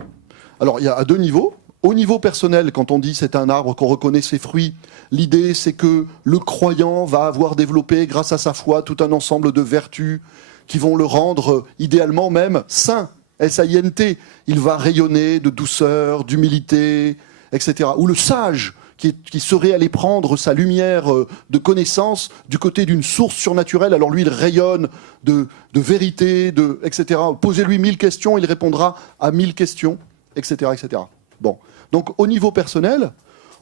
Alors, il y a à deux niveaux. Au niveau personnel, quand on dit c'est un arbre qu'on reconnaît ses fruits, l'idée c'est que le croyant va avoir développé, grâce à sa foi, tout un ensemble de vertus qui vont le rendre idéalement même saint, S-A-I-N-T. Il va rayonner de douceur, d'humilité, etc. Ou le sage, qui serait allé prendre sa lumière de connaissance du côté d'une source surnaturelle. Alors lui, il rayonne de vérité, etc. Posez-lui 1000 questions, il répondra à 1000 questions, etc., etc. Bon. Donc, au niveau personnel,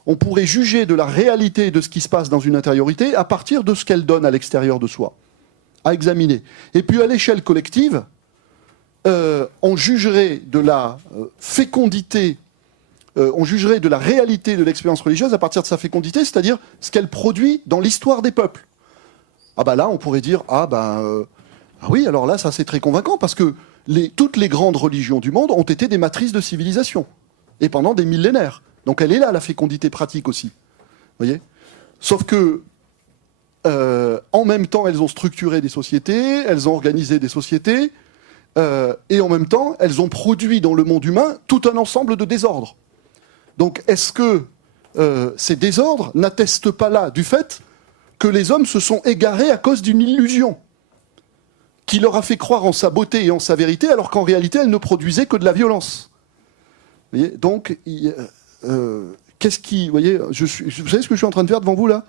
on pourrait juger de la réalité de ce qui se passe dans une intériorité à partir de ce qu'elle donne à l'extérieur de soi, à examiner. Et puis, à l'échelle collective, on jugerait de la fécondité, on jugerait de la réalité de l'expérience religieuse à partir de sa fécondité, c'est-à-dire ce qu'elle produit dans l'histoire des peuples. Là, on pourrait dire, oui, alors là, ça c'est très convaincant, parce que toutes les grandes religions du monde ont été des matrices de civilisation, et pendant des millénaires. Donc elle est là, la fécondité pratique aussi. Vous voyez ? Sauf que, en même temps, elles ont structuré des sociétés, elles ont organisé des sociétés, et en même temps, elles ont produit dans le monde humain tout un ensemble de désordres. Donc est-ce que ces désordres n'attestent pas là du fait que les hommes se sont égarés à cause d'une illusion qui leur a fait croire en sa beauté et en sa vérité, alors qu'en réalité, elle ne produisait que de la violence. Vous voyez ? Donc, qu'est-ce qui... Vous voyez, vous savez ce que je suis en train de faire devant vous, là ?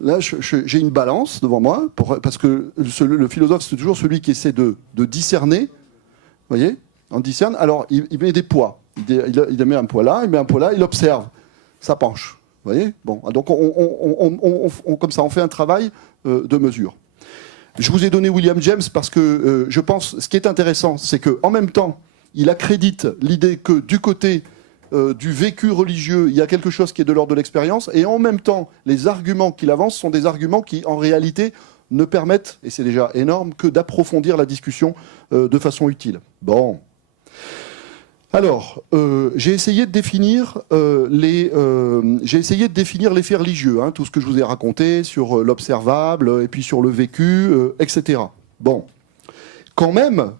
Là, j'ai une balance devant moi, parce que le philosophe, c'est toujours celui qui essaie de discerner. Vous voyez ? On discerne. Alors, il met des poids. Il met un poids là, il met un poids là, il observe. Ça penche. Vous voyez ? Bon, donc, comme ça, on fait un travail de mesure. Je vous ai donné William James parce que je pense, ce qui est intéressant, c'est qu'en même temps, il accrédite l'idée que du côté du vécu religieux, il y a quelque chose qui est de l'ordre de l'expérience, et en même temps, les arguments qu'il avance sont des arguments qui, en réalité, ne permettent, et c'est déjà énorme, que d'approfondir la discussion de façon utile. Bon. Alors, j'ai essayé de définir les faits religieux, tout ce que je vous ai raconté sur l'observable, et puis sur le vécu, etc. Bon. Quand même,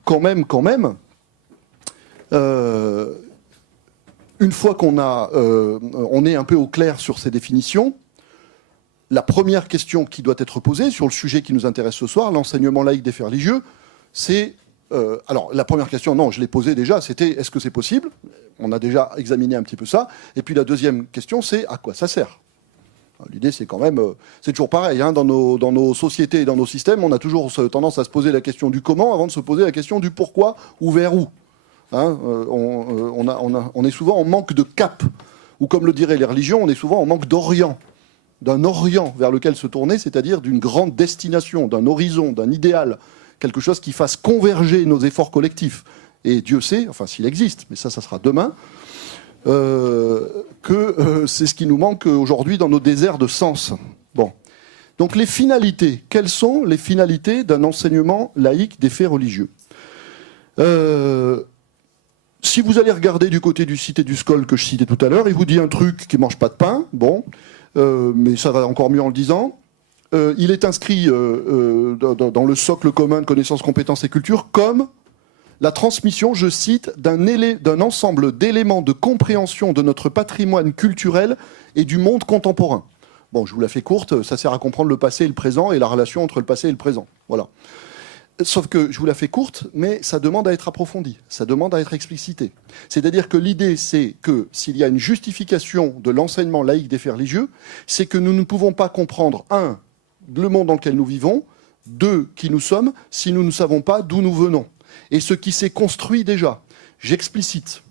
une fois on est un peu au clair sur ces définitions, la première question qui doit être posée sur le sujet qui nous intéresse ce soir, l'enseignement laïque des faits religieux, c'est... alors, la première question, non, je l'ai posée déjà, c'était est-ce que c'est possible ? On a déjà examiné un petit peu ça. Et puis la deuxième question, c'est à quoi ça sert ? L'idée, c'est quand même... c'est toujours pareil, dans nos sociétés et dans nos systèmes, on a toujours tendance à se poser la question du comment avant de se poser la question du pourquoi ou vers où. On est souvent en manque de cap. Ou comme le diraient les religions, on est souvent en manque d'orient. D'un orient vers lequel se tourner, c'est-à-dire d'une grande destination, d'un horizon, d'un idéal. Quelque chose qui fasse converger nos efforts collectifs. Et Dieu sait, enfin s'il existe, mais ça sera demain, que c'est ce qui nous manque aujourd'hui dans nos déserts de sens. Bon. Donc les finalités, quelles sont les finalités d'un enseignement laïque des faits religieux ? Si vous allez regarder du côté du Cité du Scol que je citais tout à l'heure, il vous dit un truc qui ne mange pas de pain, bon, mais ça va encore mieux en le disant. Il est inscrit dans le socle commun de connaissances, compétences et culture comme la transmission, je cite, d'un ensemble d'éléments de compréhension de notre patrimoine culturel et du monde contemporain. Bon, je vous la fais courte, ça sert à comprendre le passé et le présent et la relation entre le passé et le présent. Voilà. Sauf que je vous la fais courte, mais ça demande à être approfondi, ça demande à être explicité. C'est-à-dire que l'idée, c'est que s'il y a une justification de l'enseignement laïque des faits religieux, c'est que nous ne pouvons pas comprendre, le monde dans lequel nous vivons, 2, qui nous sommes, si nous ne savons pas d'où nous venons. Et ce qui s'est construit déjà. J'explicite.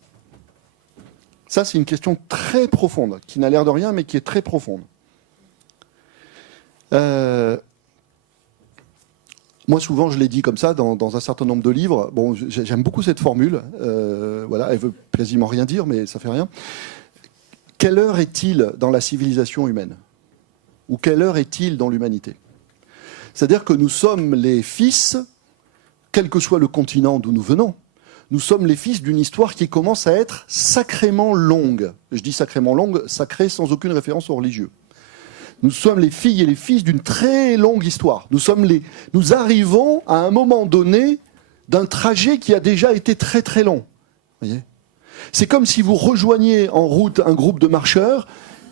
Ça, c'est une question très profonde, qui n'a l'air de rien, mais qui est très profonde. Moi, souvent, je l'ai dit comme ça dans un certain nombre de livres. Bon, j'aime beaucoup cette formule. Voilà, elle veut quasiment rien dire, mais ça fait rien. Quelle heure est-il dans la civilisation humaine? Ou quelle heure est-il dans l'humanité? C'est-à-dire que nous sommes les fils, quel que soit le continent d'où nous venons, nous sommes les fils d'une histoire qui commence à être sacrément longue. Je dis sacrément longue, sacrée sans aucune référence au religieux. Nous sommes les filles et les fils d'une très longue histoire. Nous arrivons à un moment donné d'un trajet qui a déjà été très très long. Voyez ? C'est comme si vous rejoigniez en route un groupe de marcheurs.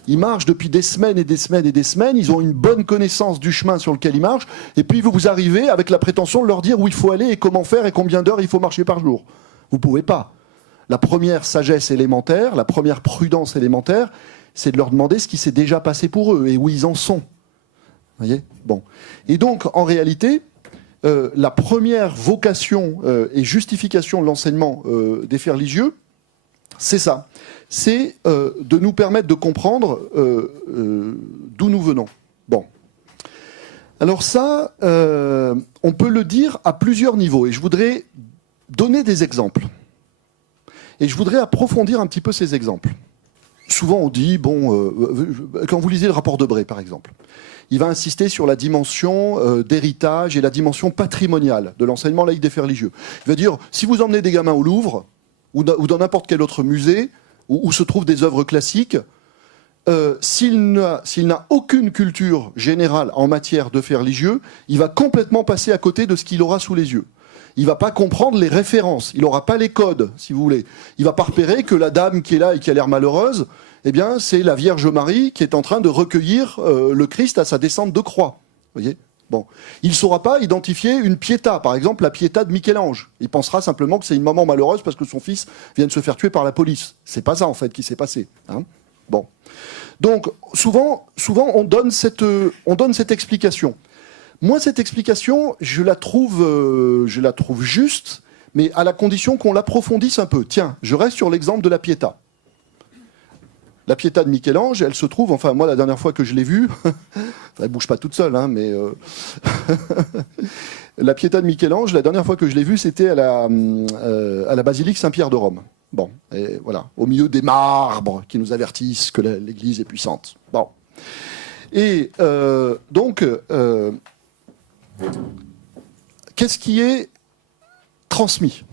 Ils marchent depuis des semaines et des semaines et des semaines. Ils ont une bonne connaissance du chemin sur lequel ils marchent. Et puis vous arrivez avec la prétention de leur dire où il faut aller et comment faire et combien d'heures il faut marcher par jour. Vous ne pouvez pas. La première sagesse élémentaire, la première prudence élémentaire, c'est de leur demander ce qui s'est déjà passé pour eux et où ils en sont. Voyez ? Bon. Et donc, en réalité, la première vocation et justification de l'enseignement des faits religieux, c'est ça. C'est de nous permettre de comprendre d'où nous venons. Bon. Alors ça, on peut le dire à plusieurs niveaux. Et je voudrais donner des exemples. Et je voudrais approfondir un petit peu ces exemples. Souvent on dit, quand vous lisez le rapport Debré par exemple, il va insister sur la dimension d'héritage et la dimension patrimoniale de l'enseignement laïque des faits religieux. Il va dire, si vous emmenez des gamins au Louvre, ou dans n'importe quel autre musée, où se trouvent des œuvres classiques, s'il n'a aucune culture générale en matière de faits religieux, il va complètement passer à côté de ce qu'il aura sous les yeux. Il ne va pas comprendre les références, il n'aura pas les codes, si vous voulez. Il ne va pas repérer que la dame qui est là et qui a l'air malheureuse, eh bien, c'est la Vierge Marie qui est en train de recueillir le Christ à sa descente de croix. Vous voyez ? Bon. Il ne saura pas identifier une pietà, par exemple la pietà de Michel-Ange. Il pensera simplement que c'est une maman malheureuse parce que son fils vient de se faire tuer par la police. C'est pas ça, en fait, qui s'est passé. Hein ? Bon. Donc, souvent on donne cette explication. Moi, cette explication, je la trouve juste, mais à la condition qu'on l'approfondisse un peu. Tiens, je reste sur l'exemple de la Pietà. La Pietà de Michel-Ange, elle se trouve, enfin moi la dernière fois que je l'ai vue, elle bouge pas toute seule, hein, mais la Pietà de Michel-Ange, la dernière fois que je l'ai vue, c'était à la basilique Saint-Pierre de Rome. Bon, et voilà, au milieu des marbres qui nous avertissent que l'Église est puissante. Bon, et donc, qu'est-ce qui est transmis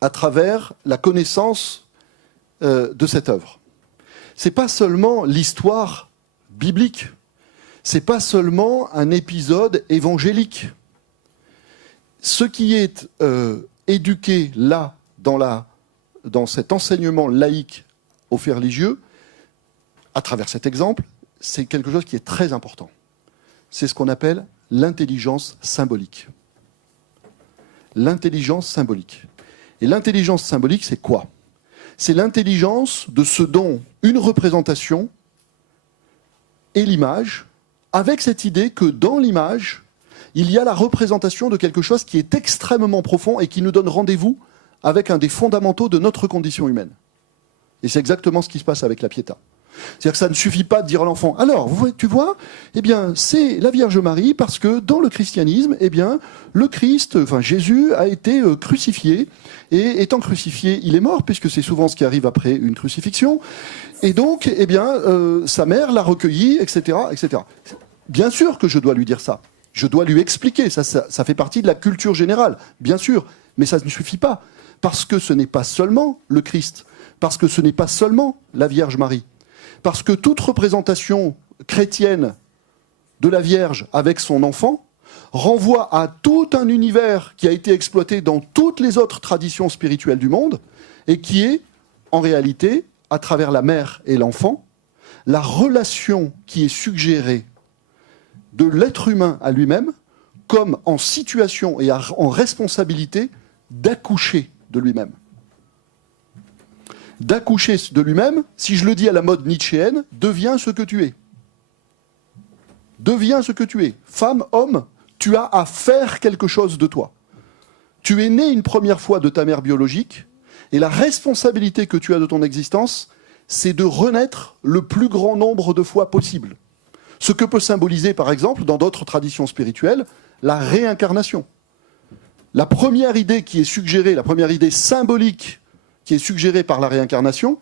à travers la connaissance de cette œuvre? C'est pas seulement l'histoire biblique, c'est pas seulement un épisode évangélique. Ce qui est éduqué là, dans cet enseignement laïque aux faits religieux, à travers cet exemple, c'est quelque chose qui est très important. C'est ce qu'on appelle l'intelligence symbolique. L'intelligence symbolique. Et l'intelligence symbolique, c'est quoi ? C'est l'intelligence de ce dont une représentation est l'image, avec cette idée que dans l'image, il y a la représentation de quelque chose qui est extrêmement profond et qui nous donne rendez-vous avec un des fondamentaux de notre condition humaine. Et c'est exactement ce qui se passe avec la Pietà. C'est-à-dire que ça ne suffit pas de dire à l'enfant « Alors, tu vois, eh bien, c'est la Vierge Marie parce que dans le christianisme, eh bien, le Christ, enfin Jésus, a été crucifié. Et étant crucifié, il est mort, puisque c'est souvent ce qui arrive après une crucifixion. Et donc, eh bien, sa mère l'a recueilli, etc., etc. » Bien sûr que je dois lui dire ça. Je dois lui expliquer. Ça fait partie de la culture générale, bien sûr. Mais ça ne suffit pas. Parce que ce n'est pas seulement le Christ. Parce que ce n'est pas seulement la Vierge Marie. Parce que toute représentation chrétienne de la Vierge avec son enfant renvoie à tout un univers qui a été exploité dans toutes les autres traditions spirituelles du monde et qui est, en réalité, à travers la mère et l'enfant, la relation qui est suggérée de l'être humain à lui-même comme en situation et en responsabilité d'accoucher de lui-même. D'accoucher de lui-même, si je le dis à la mode nietzschéenne, deviens ce que tu es. Deviens ce que tu es. Femme, homme, tu as à faire quelque chose de toi. Tu es né une première fois de ta mère biologique, et la responsabilité que tu as de ton existence, c'est de renaître le plus grand nombre de fois possible. Ce que peut symboliser, par exemple, dans d'autres traditions spirituelles, la réincarnation. La première idée qui est suggérée, la première idée symbolique qui est suggérée par la réincarnation,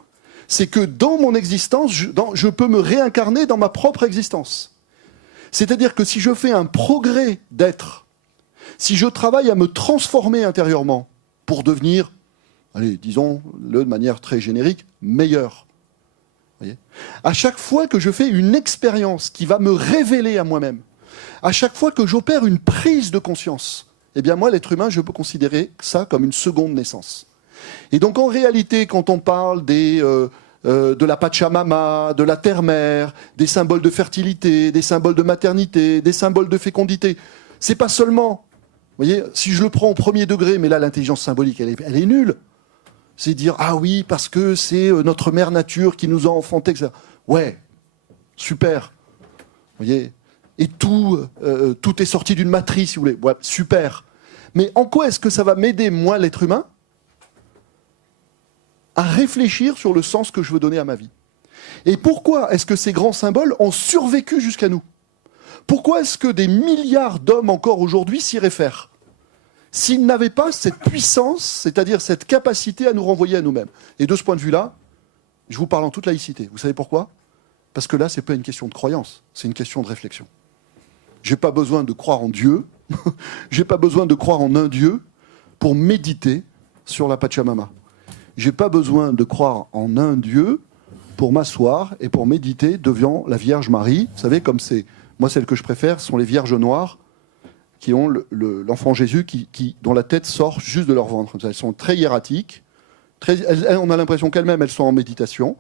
c'est que dans mon existence, je peux me réincarner dans ma propre existence. C'est-à-dire que si je fais un progrès d'être, si je travaille à me transformer intérieurement pour devenir, allez, disons-le de manière très générique, meilleur. Voyez ? À chaque fois que je fais une expérience qui va me révéler à moi-même, à chaque fois que j'opère une prise de conscience, eh bien moi, l'être humain, je peux considérer ça comme une seconde naissance. Et donc en réalité, quand on parle de la Pachamama, de la terre-mère, des symboles de fertilité, des symboles de maternité, des symboles de fécondité, c'est pas seulement, vous voyez, si je le prends au premier degré, mais là l'intelligence symbolique, elle est nulle. C'est dire, ah oui, parce que c'est notre mère nature qui nous a enfantés, etc. Ouais, super. Vous voyez ? Et tout est sorti d'une matrice, si vous voulez. Ouais, super. Mais en quoi est-ce que ça va m'aider, moi, l'être humain, à réfléchir sur le sens que je veux donner à ma vie? Et pourquoi est-ce que ces grands symboles ont survécu jusqu'à nous? Pourquoi est-ce que des milliards d'hommes encore aujourd'hui s'y réfèrent? S'ils n'avaient pas cette puissance, c'est-à-dire cette capacité à nous renvoyer à nous-mêmes. Et de ce point de vue-là, je vous parle en toute laïcité. Vous savez pourquoi? Parce que là, ce n'est pas une question de croyance, c'est une question de réflexion. Je n'ai pas besoin de croire en Dieu, je n'ai pas besoin de croire en un Dieu pour méditer sur la Pachamama. Je n'ai pas besoin de croire en un Dieu pour m'asseoir et pour méditer devant la Vierge Marie. Vous savez, comme c'est, moi, celles que je préfère sont les Vierges noires qui ont l'enfant Jésus dont la tête sort juste de leur ventre. Elles sont très hiératiques, on a l'impression qu'elles-mêmes, elles sont en méditation.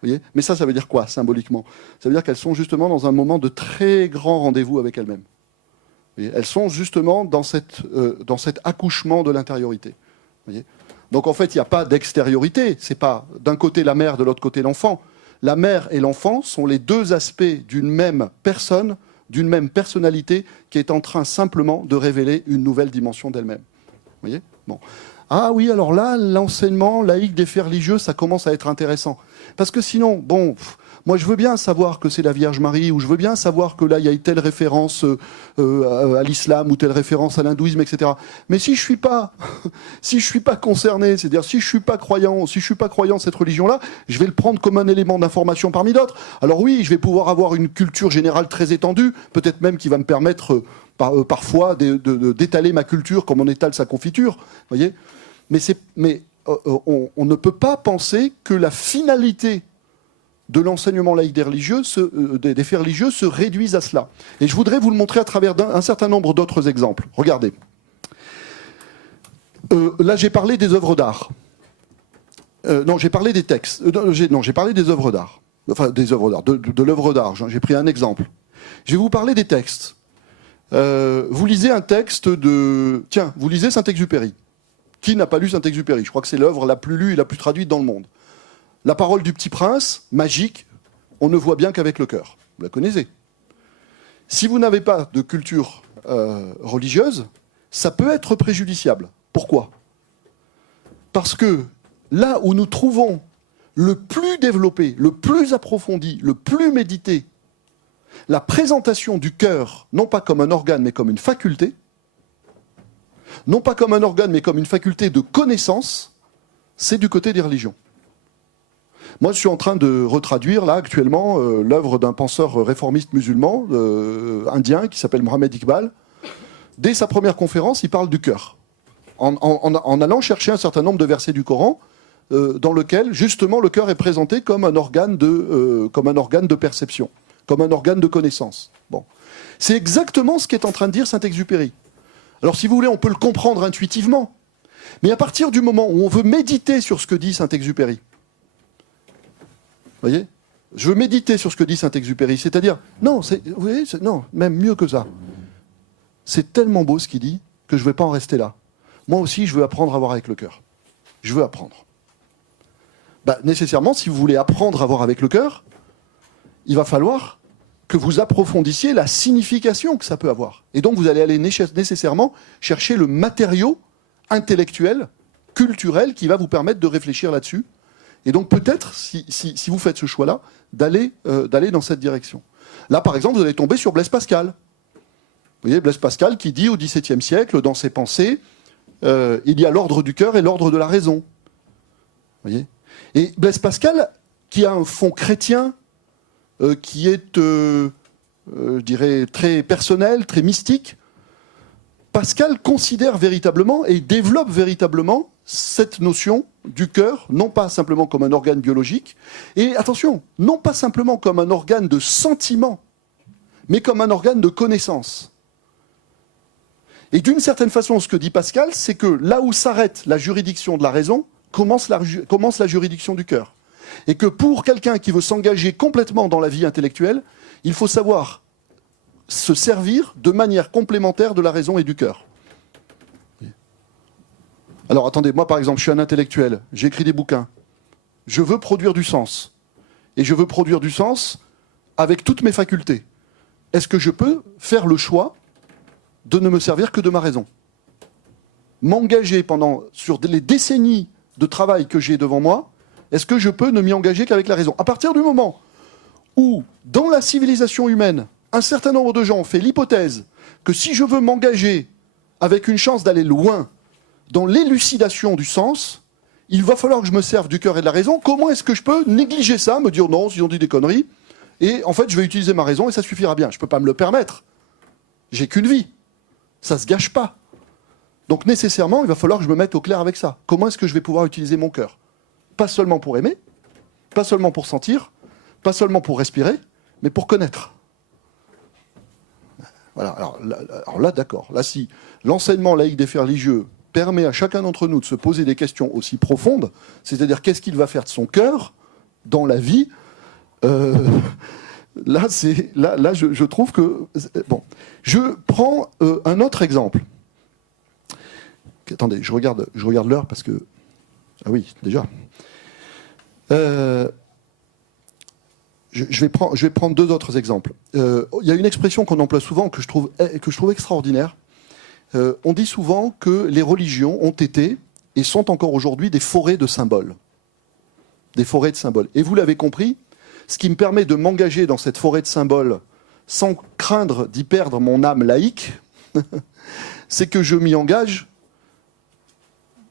Voyez, mais ça veut dire quoi, symboliquement? Ça veut dire qu'elles sont justement dans un moment de très grand rendez-vous avec elles-mêmes. Voyez, elles sont justement dans cet accouchement de l'intériorité. Voyez, donc en fait, il n'y a pas d'extériorité. C'est pas d'un côté la mère, de l'autre côté l'enfant. La mère et l'enfant sont les deux aspects d'une même personne, d'une même personnalité qui est en train simplement de révéler une nouvelle dimension d'elle-même. Voyez, bon. Ah oui, alors là, l'enseignement laïque des faits religieux, ça commence à être intéressant. Parce que sinon, bon, moi je veux bien savoir que c'est la Vierge Marie, ou je veux bien savoir que là, il y a telle référence à l'islam, ou telle référence à l'hindouisme, etc. Mais si je suis pas concerné, c'est-à-dire si je suis pas croyant cette religion-là, je vais le prendre comme un élément d'information parmi d'autres. Alors oui, je vais pouvoir avoir une culture générale très étendue, peut-être même qui va me permettre parfois d'étaler ma culture comme on étale sa confiture, voyez. Mais on ne peut pas penser que la finalité de l'enseignement laïque des faits religieux se réduise à cela. Et je voudrais vous le montrer à travers un certain nombre d'autres exemples. Regardez. Là, j'ai parlé des œuvres d'art. Non, j'ai parlé des textes. J'ai parlé des œuvres d'art. Enfin, des œuvres d'art, de l'œuvre d'art. J'ai pris un exemple. Je vais vous parler des textes. Vous lisez un texte de... Tiens, vous lisez Saint-Exupéry. Qui n'a pas lu Saint-Exupéry? Je crois que c'est l'œuvre la plus lue et la plus traduite dans le monde. La parole du petit prince, magique, on ne voit bien qu'avec le cœur. Vous la connaissez. Si vous n'avez pas de culture religieuse, ça peut être préjudiciable. Pourquoi? Parce que là où nous trouvons le plus développé, le plus approfondi, le plus médité, la présentation du cœur, non pas comme un organe, mais comme une faculté, non pas comme un organe, mais comme une faculté de connaissance, c'est du côté des religions. Moi, je suis en train de retraduire, là, actuellement, l'œuvre d'un penseur réformiste musulman, indien, qui s'appelle Mohammed Iqbal. Dès sa première conférence, il parle du cœur. En allant chercher un certain nombre de versets du Coran, dans lequel, justement, le cœur est présenté comme un organe de perception, comme un organe de connaissance. Bon. C'est exactement ce qu'est en train de dire Saint-Exupéry. Alors, si vous voulez, on peut le comprendre intuitivement. Mais à partir du moment où on veut méditer sur ce que dit Saint-Exupéry, vous voyez, je veux méditer sur ce que dit Saint-Exupéry, c'est-à-dire, non, vous voyez, non, même mieux que ça. C'est tellement beau ce qu'il dit que je ne vais pas en rester là. Moi aussi, je veux apprendre à voir avec le cœur. Je veux apprendre. Nécessairement, si vous voulez apprendre à voir avec le cœur, il va falloir que vous approfondissiez la signification que ça peut avoir. Et donc, vous allez aller nécessairement chercher le matériau intellectuel, culturel, qui va vous permettre de réfléchir là-dessus. Et donc, peut-être, si vous faites ce choix-là, d'aller dans cette direction. Là, par exemple, vous allez tomber sur Blaise Pascal. Vous voyez, Blaise Pascal qui dit au XVIIe siècle, dans ses pensées, il y a l'ordre du cœur et l'ordre de la raison. Vous voyez ? Et Blaise Pascal, qui a un fond chrétien, qui est, je dirais, très personnel, très mystique, Pascal considère véritablement et développe véritablement cette notion du cœur, non pas simplement comme un organe biologique, et attention, non pas simplement comme un organe de sentiment, mais comme un organe de connaissance. Et d'une certaine façon, ce que dit Pascal, c'est que là où s'arrête la juridiction de la raison, commence la juridiction du cœur. Et que pour quelqu'un qui veut s'engager complètement dans la vie intellectuelle, il faut savoir se servir de manière complémentaire de la raison et du cœur. Alors attendez, moi par exemple, je suis un intellectuel, j'écris des bouquins, je veux produire du sens. Et je veux produire du sens avec toutes mes facultés. Est-ce que je peux faire le choix de ne me servir que de ma raison ? M'engager sur les décennies de travail que j'ai devant moi, est-ce que je peux ne m'y engager qu'avec la raison ? À partir du moment où, dans la civilisation humaine, un certain nombre de gens ont fait l'hypothèse que si je veux m'engager avec une chance d'aller loin dans l'élucidation du sens, il va falloir que je me serve du cœur et de la raison. Comment est-ce que je peux négliger ça, me dire non, ils ont dit des conneries, et en fait je vais utiliser ma raison et ça suffira bien. Je ne peux pas me le permettre. J'ai qu'une vie. Ça ne se gâche pas. Donc nécessairement, il va falloir que je me mette au clair avec ça. Comment est-ce que je vais pouvoir utiliser mon cœur ? Pas seulement pour aimer, pas seulement pour sentir, pas seulement pour respirer, mais pour connaître. Voilà. Alors là, d'accord. Là, si l'enseignement laïque des faits religieux permet à chacun d'entre nous de se poser des questions aussi profondes, c'est-à-dire qu'est-ce qu'il va faire de son cœur dans la vie, là, je trouve que... Bon. Je prends un autre exemple. Attendez, je regarde l'heure parce que... Ah oui, déjà. Je vais prendre deux autres exemples. Il y a une expression qu'on emploie souvent que je trouve extraordinaire. On dit souvent que les religions ont été et sont encore aujourd'hui des forêts de symboles. Des forêts de symboles. Et vous l'avez compris, ce qui me permet de m'engager dans cette forêt de symboles sans craindre d'y perdre mon âme laïque, c'est que je m'y engage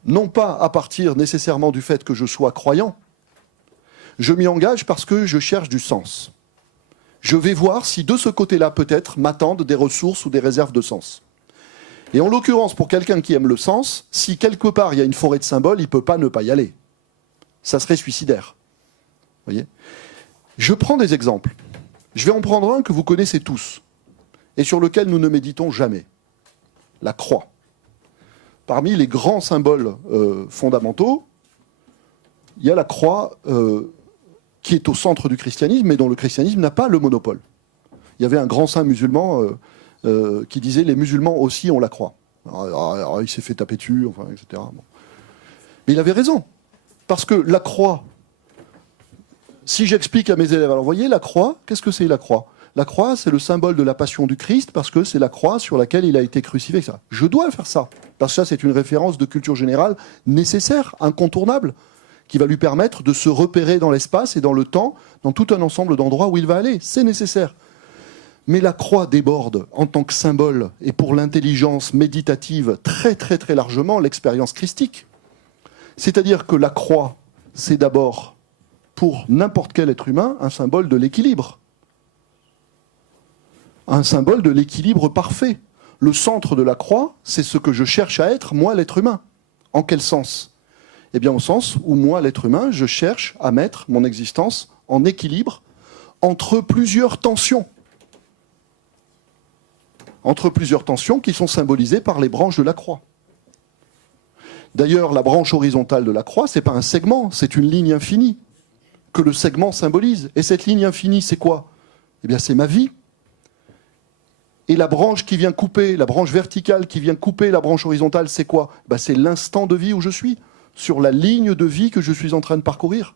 non pas à partir nécessairement du fait que je sois croyant, je m'y engage parce que je cherche du sens. Je vais voir si de ce côté-là, peut-être, m'attendent des ressources ou des réserves de sens. Et en l'occurrence, pour quelqu'un qui aime le sens, si quelque part il y a une forêt de symboles, il ne peut pas ne pas y aller. Ça serait suicidaire. Vous voyez ? Je prends des exemples. Je vais en prendre un que vous connaissez tous, et sur lequel nous ne méditons jamais. La croix. Parmi les grands symboles fondamentaux, il y a la croix qui est au centre du christianisme, mais dont le christianisme n'a pas le monopole. Il y avait un grand saint musulman qui disait « les musulmans aussi ont la croix ». Alors, il s'est fait taper dessus, enfin, etc. Bon. Mais il avait raison, parce que la croix, si j'explique à mes élèves, alors vous voyez, la croix, qu'est-ce que c'est la croix ? La croix, c'est le symbole de la passion du Christ, parce que c'est la croix sur laquelle il a été crucifié. Etc. Je dois faire ça, parce que ça, c'est une référence de culture générale nécessaire, incontournable, qui va lui permettre de se repérer dans l'espace et dans le temps, dans tout un ensemble d'endroits où il va aller. C'est nécessaire. Mais la croix déborde en tant que symbole, et pour l'intelligence méditative, très très très largement, l'expérience christique. C'est-à-dire que la croix, c'est d'abord, pour n'importe quel être humain, un symbole de l'équilibre. Un symbole de l'équilibre parfait. Le centre de la croix, c'est ce que je cherche à être, moi, l'être humain. En quel sens ? Eh bien, au sens où, moi, l'être humain, je cherche à mettre mon existence en équilibre entre plusieurs tensions. Entre plusieurs tensions qui sont symbolisées par les branches de la croix. D'ailleurs, la branche horizontale de la croix, ce n'est pas un segment, c'est une ligne infinie que le segment symbolise. Et cette ligne infinie, c'est quoi ? Eh bien, c'est ma vie. Et la branche qui vient couper, la branche verticale qui vient couper la branche horizontale, c'est quoi ? Ben, c'est l'instant de vie où je suis, sur la ligne de vie que je suis en train de parcourir.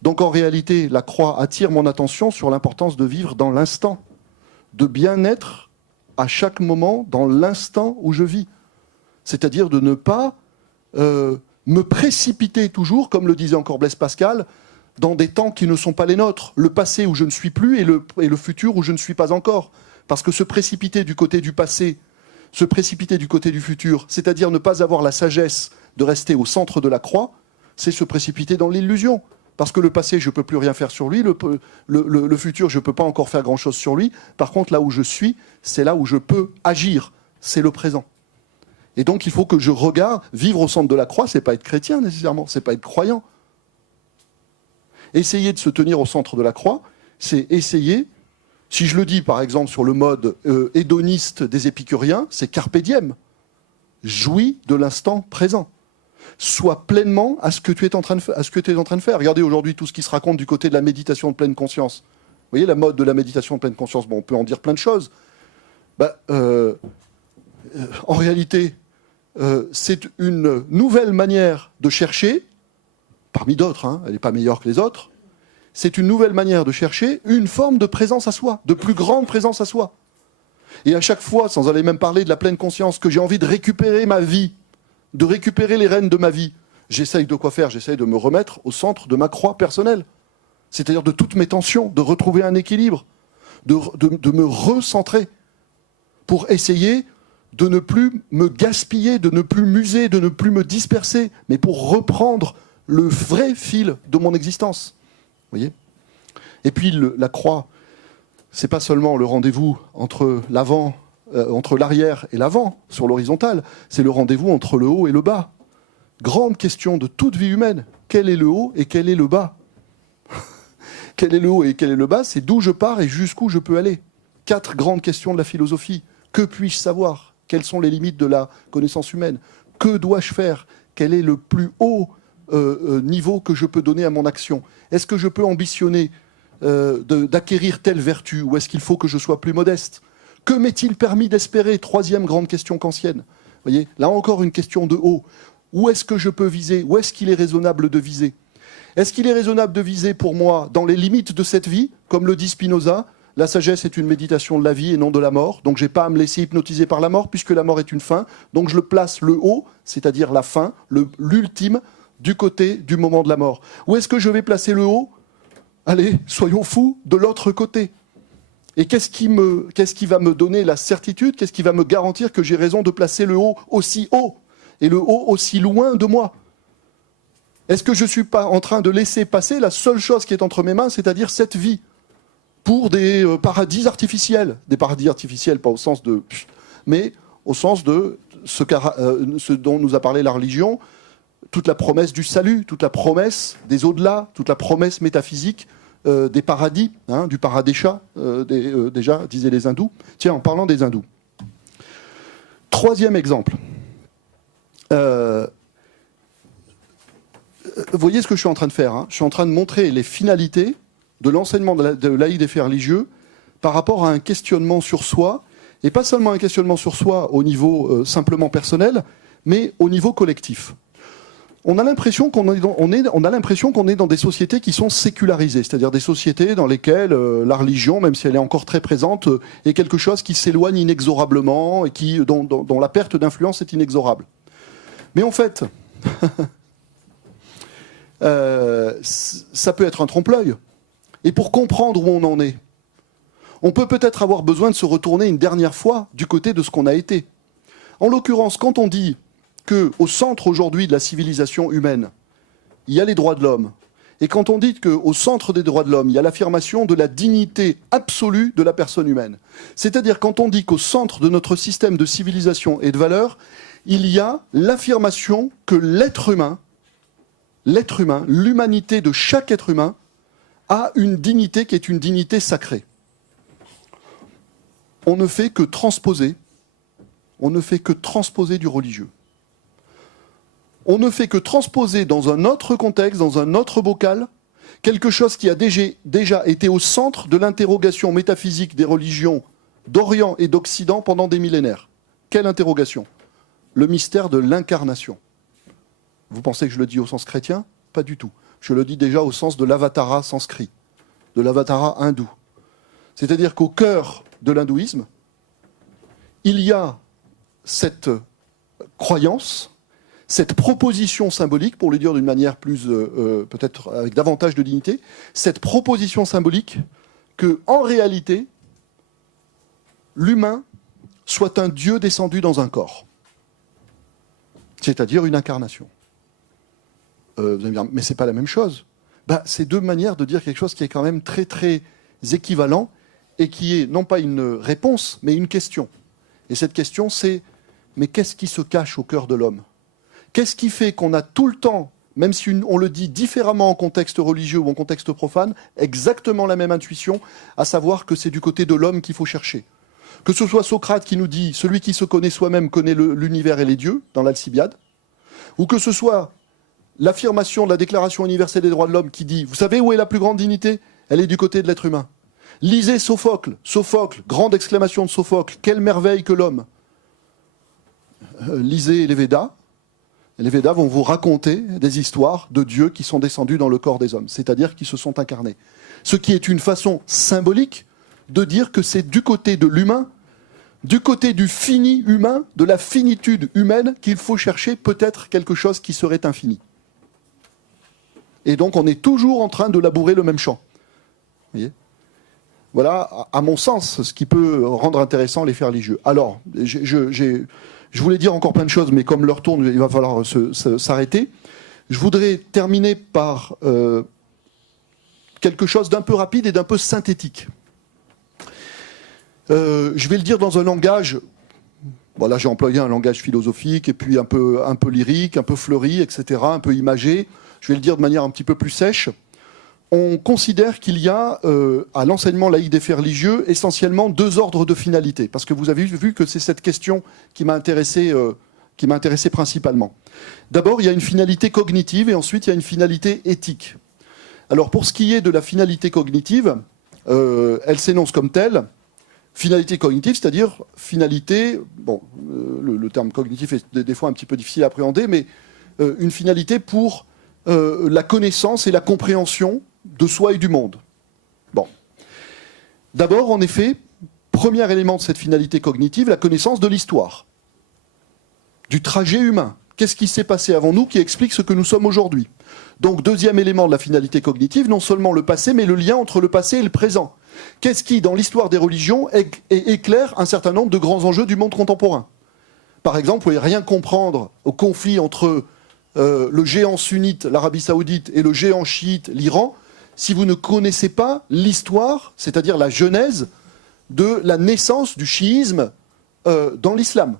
Donc en réalité, la croix attire mon attention sur l'importance de vivre dans l'instant, de bien être à chaque moment dans l'instant où je vis. C'est-à-dire de ne pas me précipiter toujours, comme le disait encore Blaise Pascal, dans des temps qui ne sont pas les nôtres. Le passé où je ne suis plus et le futur où je ne suis pas encore. Parce que se précipiter du côté du passé, se précipiter du côté du futur, c'est-à-dire ne pas avoir la sagesse de rester au centre de la croix, c'est se précipiter dans l'illusion. Parce que le passé, je ne peux plus rien faire sur lui, le futur, je ne peux pas encore faire grand-chose sur lui. Par contre, là où je suis, c'est là où je peux agir, c'est le présent. Et donc, il faut que je regarde, vivre au centre de la croix, c'est pas être chrétien nécessairement, c'est pas être croyant. Essayer de se tenir au centre de la croix, c'est essayer, si je le dis par exemple sur le mode hédoniste des épicuriens, c'est carpe diem. Jouis de l'instant présent. Sois pleinement à ce que tu es en train de faire. Regardez aujourd'hui tout ce qui se raconte du côté de la méditation de pleine conscience. Vous voyez la mode de la méditation de pleine conscience, bon, on peut en dire plein de choses. En réalité, c'est une nouvelle manière de chercher, parmi d'autres, hein, elle n'est pas meilleure que les autres, c'est une nouvelle manière de chercher une forme de présence à soi, de plus grande présence à soi. Et à chaque fois, sans aller même parler de la pleine conscience, que j'ai envie de récupérer ma vie, de récupérer les rênes de ma vie, j'essaye de quoi faire? J'essaye de me remettre au centre de ma croix personnelle. C'est-à-dire de toutes mes tensions, de retrouver un équilibre, de me recentrer pour essayer de ne plus me gaspiller, de ne plus m'user, de ne plus me disperser, mais pour reprendre le vrai fil de mon existence. Vous voyez ? Et puis la croix, c'est pas seulement le rendez-vous entre l'arrière et l'avant, sur l'horizontale, c'est le rendez-vous entre le haut et le bas. Grande question de toute vie humaine. Quel est le haut et quel est le bas? Quel est le haut et quel est le bas? C'est d'où je pars et jusqu'où je peux aller. 4 grandes questions de la philosophie. Que puis-je savoir? Quelles sont les limites de la connaissance humaine? Que dois-je faire? Quel est le plus haut niveau que je peux donner à mon action? Est-ce que je peux ambitionner d'acquérir telle vertu, ou est-ce qu'il faut que je sois plus modeste? Que m'est-il permis d'espérer? 3e grande question kantienne. Voyez, là encore une question de haut. Où est-ce que je peux viser? Où est-ce qu'il est raisonnable de viser? Est-ce qu'il est raisonnable de viser pour moi dans les limites de cette vie? Comme le dit Spinoza, la sagesse est une méditation de la vie et non de la mort. Donc je n'ai pas à me laisser hypnotiser par la mort, puisque la mort est une fin. Donc je le place le haut, c'est-à-dire la fin, l'ultime, du côté du moment de la mort. Où est-ce que je vais placer le haut? Allez, soyons fous, de l'autre côté. Et qu'est-ce qui va me donner la certitude? Qu'est-ce qui va me garantir que j'ai raison de placer le haut aussi haut et le haut aussi loin de moi? Est-ce que je ne suis pas en train de laisser passer la seule chose qui est entre mes mains, c'est-à-dire cette vie, pour des paradis artificiels? Des paradis artificiels, pas au sens de... mais au sens de ce dont nous a parlé la religion, toute la promesse du salut, toute la promesse des au-delà, toute la promesse métaphysique des paradis, hein, du paradisha, déjà, disaient les hindous. Tiens, en parlant des hindous. 3e exemple. Vous voyez ce que je suis en train de faire, hein? Je suis en train de montrer les finalités de l'enseignement de laïque des faits religieux par rapport à un questionnement sur soi, et pas seulement un questionnement sur soi au niveau simplement personnel, mais au niveau collectif. On a l'impression qu'on est dans des sociétés qui sont sécularisées, c'est-à-dire des sociétés dans lesquelles la religion, même si elle est encore très présente, est quelque chose qui s'éloigne inexorablement et dont la perte d'influence est inexorable. Mais en fait, ça peut être un trompe-l'œil. Et pour comprendre où on en est, on peut peut-être avoir besoin de se retourner une dernière fois du côté de ce qu'on a été. En l'occurrence, quand on dit qu'au centre aujourd'hui de la civilisation humaine, il y a les droits de l'homme, et quand on dit qu'au centre des droits de l'homme, il y a l'affirmation de la dignité absolue de la personne humaine, c'est-à-dire quand on dit qu'au centre de notre système de civilisation et de valeurs, il y a l'affirmation que l'être humain, l'humanité de chaque être humain, a une dignité qui est une dignité sacrée. On ne fait que transposer du religieux. On ne fait que transposer dans un autre contexte, dans un autre bocal, quelque chose qui a déjà été au centre de l'interrogation métaphysique des religions d'Orient et d'Occident pendant des millénaires. Quelle interrogation? Le mystère de l'incarnation. Vous pensez que je le dis au sens chrétien? Pas du tout. Je le dis déjà au sens de l'avatara sanskrit, de l'avatara hindou. C'est-à-dire qu'au cœur de l'hindouisme, il y a cette croyance, cette proposition symbolique, pour le dire d'une manière plus, peut-être avec davantage de dignité, cette proposition symbolique que, en réalité, l'humain soit un Dieu descendu dans un corps, c'est-à-dire une incarnation. Vous allez me dire, mais c'est pas la même chose. C'est deux manières de dire quelque chose qui est quand même très très équivalent et qui est non pas une réponse, mais une question. Et cette question, c'est, mais qu'est-ce qui se cache au cœur de l'homme ? Qu'est-ce qui fait qu'on a tout le temps, même si on le dit différemment en contexte religieux ou en contexte profane, exactement la même intuition, à savoir que c'est du côté de l'homme qu'il faut chercher. Que ce soit Socrate qui nous dit « celui qui se connaît soi-même connaît l'univers et les dieux » dans l'Alcibiade, ou que ce soit l'affirmation de la Déclaration universelle des droits de l'homme qui dit « vous savez où est la plus grande dignité ? Elle est du côté de l'être humain. » Lisez Sophocle, grande exclamation de Sophocle, quelle merveille que l'homme. Lisez les Védas. Les Védas vont vous raconter des histoires de dieux qui sont descendus dans le corps des hommes, c'est-à-dire qui se sont incarnés. Ce qui est une façon symbolique de dire que c'est du côté de l'humain, du côté du fini humain, de la finitude humaine, qu'il faut chercher peut-être quelque chose qui serait infini. Et donc on est toujours en train de labourer le même champ. Vous voyez ? Voilà, à mon sens, ce qui peut rendre intéressant les faits religieux. Alors, je voulais dire encore plein de choses, mais comme l'heure tourne, il va falloir s'arrêter. Je voudrais terminer par quelque chose d'un peu rapide et d'un peu synthétique. Je vais le dire dans un langage... Voilà, j'ai employé un langage philosophique, et puis un peu lyrique, un peu fleuri, etc., un peu imagé. Je vais le dire de manière un petit peu plus sèche. On considère qu'il y a, à l'enseignement laïque des faits religieux, essentiellement deux ordres de finalité. Parce que vous avez vu que c'est cette question qui m'a intéressé principalement. D'abord, il y a une finalité cognitive et ensuite, il y a une finalité éthique. Alors, pour ce qui est de la finalité cognitive, elle s'énonce comme telle. Finalité cognitive, c'est-à-dire finalité... Bon, le terme cognitif est des fois un petit peu difficile à appréhender, mais une finalité pour la connaissance et la compréhension de soi et du monde. Bon. D'abord, en effet, premier élément de cette finalité cognitive, la connaissance de l'histoire, du trajet humain. Qu'est-ce qui s'est passé avant nous qui explique ce que nous sommes aujourd'hui ? Donc, deuxième élément de la finalité cognitive, non seulement le passé, mais le lien entre le passé et le présent. Qu'est-ce qui, dans l'histoire des religions, éclaire un certain nombre de grands enjeux du monde contemporain ? Par exemple, vous ne pouvez rien comprendre au conflit entre le géant sunnite, l'Arabie Saoudite, et le géant chiite, l'Iran, si vous ne connaissez pas l'histoire, c'est-à-dire la genèse de la naissance du chiisme dans l'islam,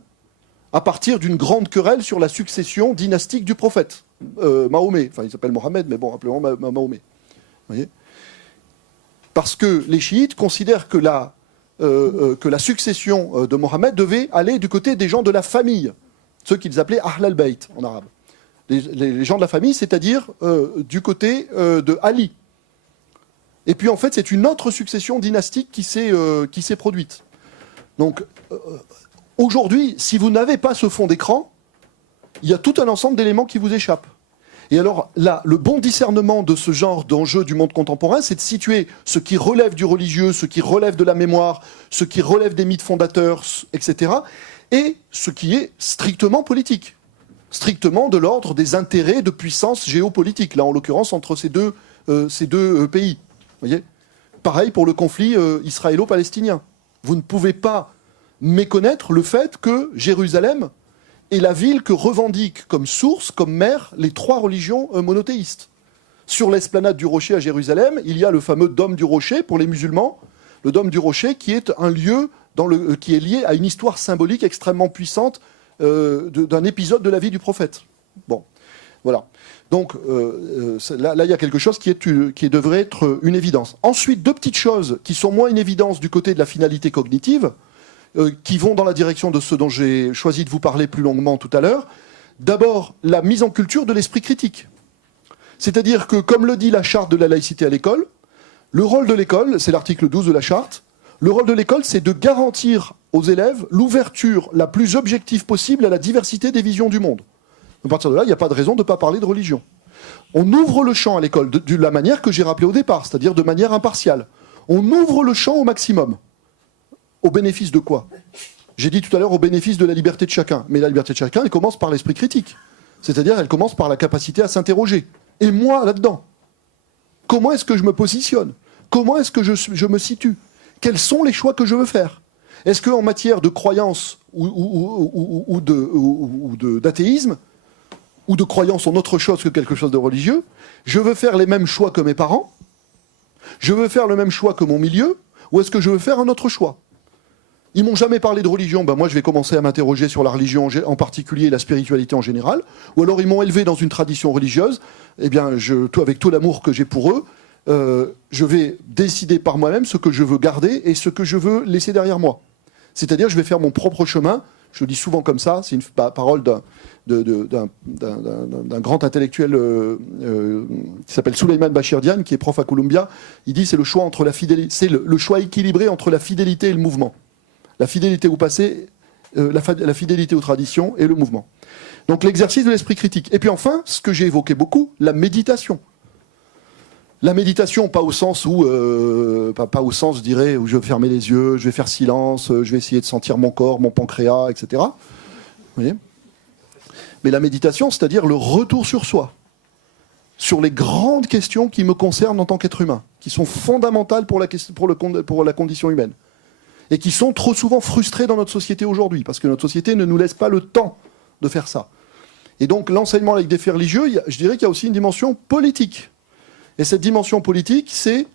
à partir d'une grande querelle sur la succession dynastique du prophète, Mahomet. Enfin, il s'appelle Mohammed, mais bon, appelons Mahomet. Vous voyez ? Parce que les chiites considèrent que la succession de Mohammed devait aller du côté des gens de la famille, ceux qu'ils appelaient Ahl al-Bayt en arabe. Les gens de la famille, c'est-à-dire du côté de Ali. Et puis en fait, c'est une autre succession dynastique qui s'est produite. Donc aujourd'hui, si vous n'avez pas ce fond d'écran, il y a tout un ensemble d'éléments qui vous échappent. Et alors là, le bon discernement de ce genre d'enjeu du monde contemporain, c'est de situer ce qui relève du religieux, ce qui relève de la mémoire, ce qui relève des mythes fondateurs, etc., et ce qui est strictement politique. Strictement de l'ordre des intérêts de puissance géopolitique, là en l'occurrence entre ces deux pays. Voyez ? Pareil pour le conflit israélo-palestinien. Vous ne pouvez pas méconnaître le fait que Jérusalem est la ville que revendiquent comme source, comme mère, les trois religions monothéistes. Sur l'esplanade du Rocher à Jérusalem, il y a le fameux dôme du Rocher pour les musulmans, le dôme du Rocher qui est un lieu qui est lié à une histoire symbolique extrêmement puissante d'un épisode de la vie du prophète. Bon, voilà. Donc là, il y a quelque chose qui devrait être une évidence. Ensuite, deux petites choses qui sont moins une évidence du côté de la finalité cognitive, qui vont dans la direction de ce dont j'ai choisi de vous parler plus longuement tout à l'heure. D'abord, la mise en culture de l'esprit critique. C'est-à-dire que, comme le dit la charte de la laïcité à l'école, le rôle de l'école, c'est l'article 12 de la charte, le rôle de l'école, c'est de garantir aux élèves l'ouverture la plus objective possible à la diversité des visions du monde. À partir de là, il n'y a pas de raison de ne pas parler de religion. On ouvre le champ à l'école de la manière que j'ai rappelée au départ, c'est-à-dire de manière impartiale. On ouvre le champ au maximum. Au bénéfice de quoi ? J'ai dit tout à l'heure au bénéfice de la liberté de chacun. Mais la liberté de chacun, elle commence par l'esprit critique. C'est-à-dire, elle commence par la capacité à s'interroger. Et moi, là-dedans, comment est-ce que je me positionne ? Comment est-ce que je me situe ? Quels sont les choix que je veux faire ? Est-ce qu'en matière de croyance ou d'athéisme, ou de croyance en autre chose que quelque chose de religieux, je veux faire les mêmes choix que mes parents, je veux faire le même choix que mon milieu, ou est-ce que je veux faire un autre choix? Ils m'ont jamais parlé de religion, ben moi je vais commencer à m'interroger sur la religion en particulier et la spiritualité en général, ou alors ils m'ont élevé dans une tradition religieuse, eh bien avec tout l'amour que j'ai pour eux, je vais décider par moi-même ce que je veux garder et ce que je veux laisser derrière moi. C'est-à-dire je vais faire mon propre chemin, je le dis souvent comme ça, c'est une parole d'un grand intellectuel qui s'appelle Souleymane Bachir Diagne, qui est prof à Columbia. Il dit c'est le choix entre la fidélité, c'est le choix équilibré entre la fidélité et le mouvement. La fidélité au passé, la fidélité aux traditions et le mouvement. Donc l'exercice de l'esprit critique. Et puis enfin, ce que j'ai évoqué beaucoup, la méditation. La méditation, pas au sens où, pas au sens, je dirais, où je vais fermer les yeux, je vais faire silence, je vais essayer de sentir mon corps, mon pancréas, etc. Vous voyez ? Mais la méditation, c'est-à-dire le retour sur soi, sur les grandes questions qui me concernent en tant qu'être humain, qui sont fondamentales pour la condition humaine, et qui sont trop souvent frustrées dans notre société aujourd'hui, parce que notre société ne nous laisse pas le temps de faire ça. Et donc l'enseignement avec des faits religieux, je dirais qu'il y a aussi une dimension politique. Et cette dimension politique, c'est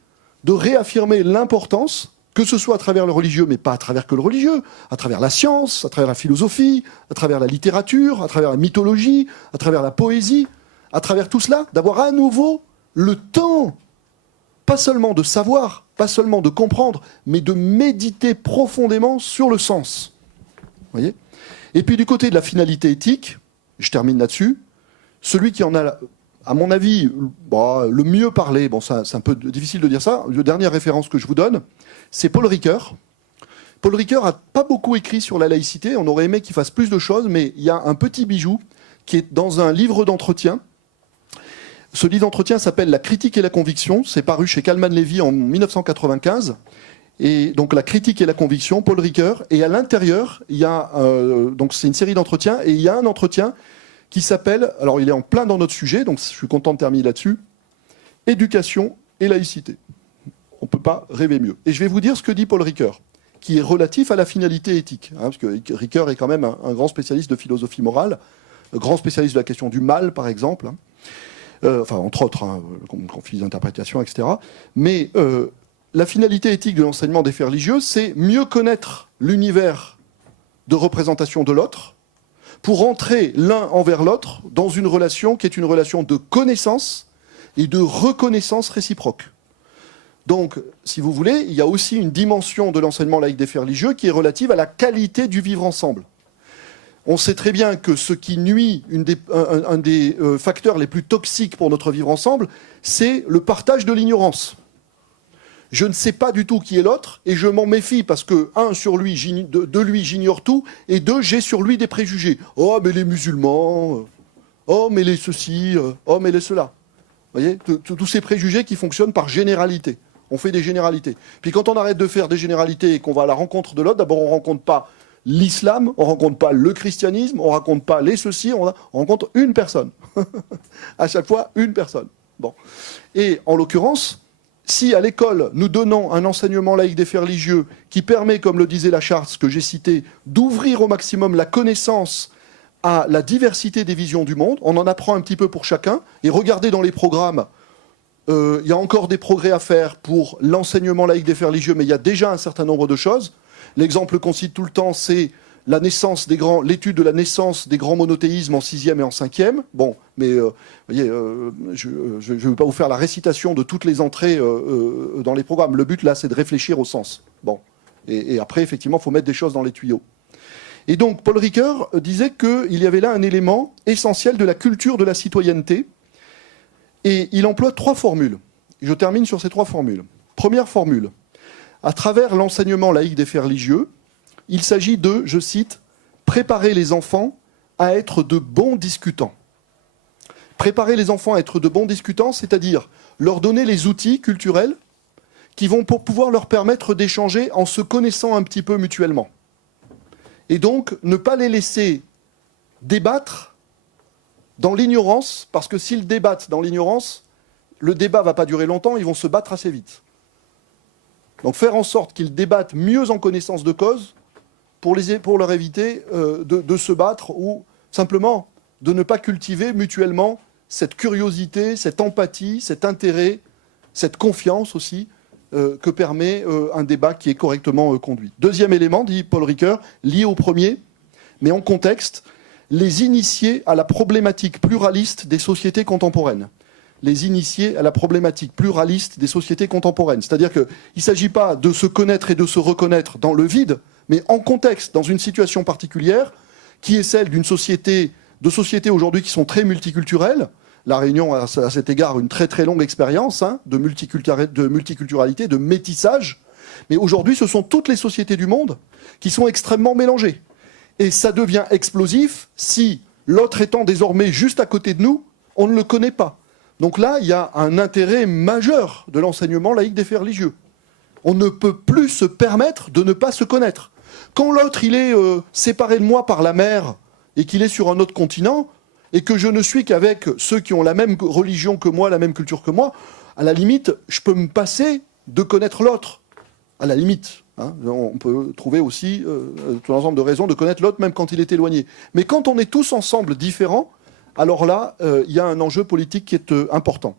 de réaffirmer l'importance, que ce soit à travers le religieux, mais pas à travers que le religieux, à travers la science, à travers la philosophie, à travers la littérature, à travers la mythologie, à travers la poésie, à travers tout cela, d'avoir à nouveau le temps, pas seulement de savoir, pas seulement de comprendre, mais de méditer profondément sur le sens. Vous voyez ? Et puis du côté de la finalité éthique, je termine là-dessus, celui qui en a, à mon avis, le mieux parlé, c'est un peu difficile de dire ça, la dernière référence que je vous donne, c'est Paul Ricoeur. Paul Ricoeur n'a pas beaucoup écrit sur la laïcité, on aurait aimé qu'il fasse plus de choses, mais il y a un petit bijou qui est dans un livre d'entretien. Ce livre d'entretien s'appelle « La critique et la conviction », c'est paru chez Kalman Levy en 1995. Et donc la critique et la conviction, Paul Ricoeur, et à l'intérieur, il y a donc c'est une série d'entretiens, et il y a un entretien qui s'appelle, alors il est en plein dans notre sujet, donc je suis content de terminer là-dessus, éducation et laïcité. On ne peut pas rêver mieux. Et je vais vous dire ce que dit Paul Ricoeur, qui est relatif à la finalité éthique, parce que Ricoeur est quand même un grand spécialiste de philosophie morale, un grand spécialiste de la question du mal, par exemple, entre autres, conflits d'interprétation, etc. Mais la finalité éthique de l'enseignement des faits religieux, c'est mieux connaître l'univers de représentation de l'autre, pour entrer l'un envers l'autre dans une relation qui est une relation de connaissance et de reconnaissance réciproque. Donc, si vous voulez, il y a aussi une dimension de l'enseignement laïque des faits religieux qui est relative à la qualité du vivre ensemble. On sait très bien que ce qui nuit, un des facteurs les plus toxiques pour notre vivre ensemble, c'est le partage de l'ignorance. Je ne sais pas du tout qui est l'autre, et je m'en méfie parce que, de lui, j'ignore tout, et deux, j'ai sur lui des préjugés. Oh, mais les musulmans, oh, mais les ceci, oh, mais les cela. Vous voyez, tous ces préjugés qui fonctionnent par généralité. On fait des généralités. Puis quand on arrête de faire des généralités et qu'on va à la rencontre de l'autre, d'abord on ne rencontre pas l'islam, on ne rencontre pas le christianisme, on ne rencontre pas les ceci, on rencontre une personne. À chaque fois, une personne. Bon. Et en l'occurrence, si à l'école, nous donnons un enseignement laïque des faits religieux qui permet, comme le disait la charte, ce que j'ai cité, d'ouvrir au maximum la connaissance à la diversité des visions du monde, on en apprend un petit peu pour chacun, et regardez dans les programmes, il y a encore des progrès à faire pour l'enseignement laïque des faits religieux, mais il y a déjà un certain nombre de choses. L'exemple qu'on cite tout le temps, c'est l'étude de la naissance des grands monothéismes en 6e et en 5e. Bon, mais vous voyez, je ne vais pas vous faire la récitation de toutes les entrées dans les programmes. Le but, là, c'est de réfléchir au sens. Bon. Et après, effectivement, il faut mettre des choses dans les tuyaux. Et donc, Paul Ricoeur disait qu'il y avait là un élément essentiel de la culture de la citoyenneté. Et il emploie 3 formules. Je termine sur ces 3 formules. Première formule. À travers l'enseignement laïque des faits religieux, il s'agit de, je cite, « préparer les enfants à être de bons discutants ». Préparer les enfants à être de bons discutants, c'est-à-dire leur donner les outils culturels qui vont pouvoir leur permettre d'échanger en se connaissant un petit peu mutuellement. Et donc, ne pas les laisser débattre dans l'ignorance, parce que s'ils débattent dans l'ignorance, le débat ne va pas durer longtemps, ils vont se battre assez vite. Donc faire en sorte qu'ils débattent mieux en connaissance de cause pour leur éviter de se battre ou simplement de ne pas cultiver mutuellement cette curiosité, cette empathie, cet intérêt, cette confiance aussi que permet un débat qui est correctement conduit. Deuxième élément, dit Paul Ricoeur, lié au premier, mais en contexte, les initiés à la problématique pluraliste des sociétés contemporaines. Les initiés à la problématique pluraliste des sociétés contemporaines. C'est-à-dire qu'il ne s'agit pas de se connaître et de se reconnaître dans le vide, mais en contexte, dans une situation particulière, qui est celle de sociétés aujourd'hui qui sont très multiculturelles. La Réunion a à cet égard une très très longue expérience de multiculturalité, de métissage. Mais aujourd'hui, ce sont toutes les sociétés du monde qui sont extrêmement mélangées. Et ça devient explosif si, l'autre étant désormais juste à côté de nous, on ne le connaît pas. Donc là, il y a un intérêt majeur de l'enseignement laïque des faits religieux. On ne peut plus se permettre de ne pas se connaître. Quand l'autre, il est séparé de moi par la mer et qu'il est sur un autre continent, et que je ne suis qu'avec ceux qui ont la même religion que moi, la même culture que moi, à la limite, je peux me passer de connaître l'autre. À la limite. On peut trouver aussi tout un ensemble de raisons de connaître l'autre, même quand il est éloigné. Mais quand on est tous ensemble différents, alors là, il y a un enjeu politique qui est important.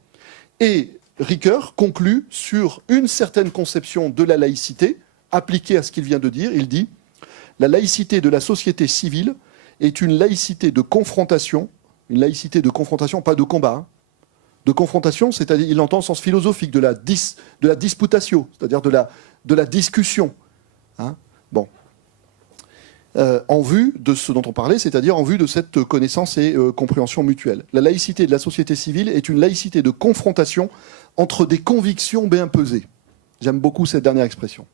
Et Ricoeur conclut sur une certaine conception de la laïcité, appliquée à ce qu'il vient de dire. Il dit « La laïcité de la société civile est une laïcité de confrontation, pas de combat, de confrontation, c'est-à-dire, il entend au sens philosophique, de la disputatio, c'est-à-dire de la discussion. En vue de ce dont on parlait, c'est-à-dire en vue de cette connaissance et compréhension mutuelle. La laïcité de la société civile est une laïcité de confrontation entre des convictions bien pesées. J'aime beaucoup cette dernière expression.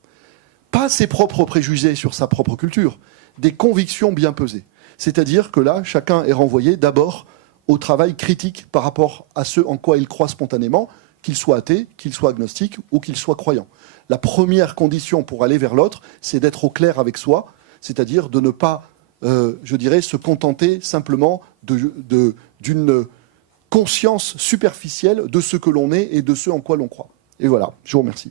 Pas ses propres préjugés sur sa propre culture, des convictions bien pesées. C'est-à-dire que là, chacun est renvoyé d'abord au travail critique par rapport à ce en quoi il croit spontanément, qu'il soit athée, qu'il soit agnostique ou qu'il soit croyant. La première condition pour aller vers l'autre, c'est d'être au clair avec soi, c'est-à-dire de ne pas, se contenter simplement d'une conscience superficielle de ce que l'on est et de ce en quoi l'on croit. Et voilà, je vous remercie.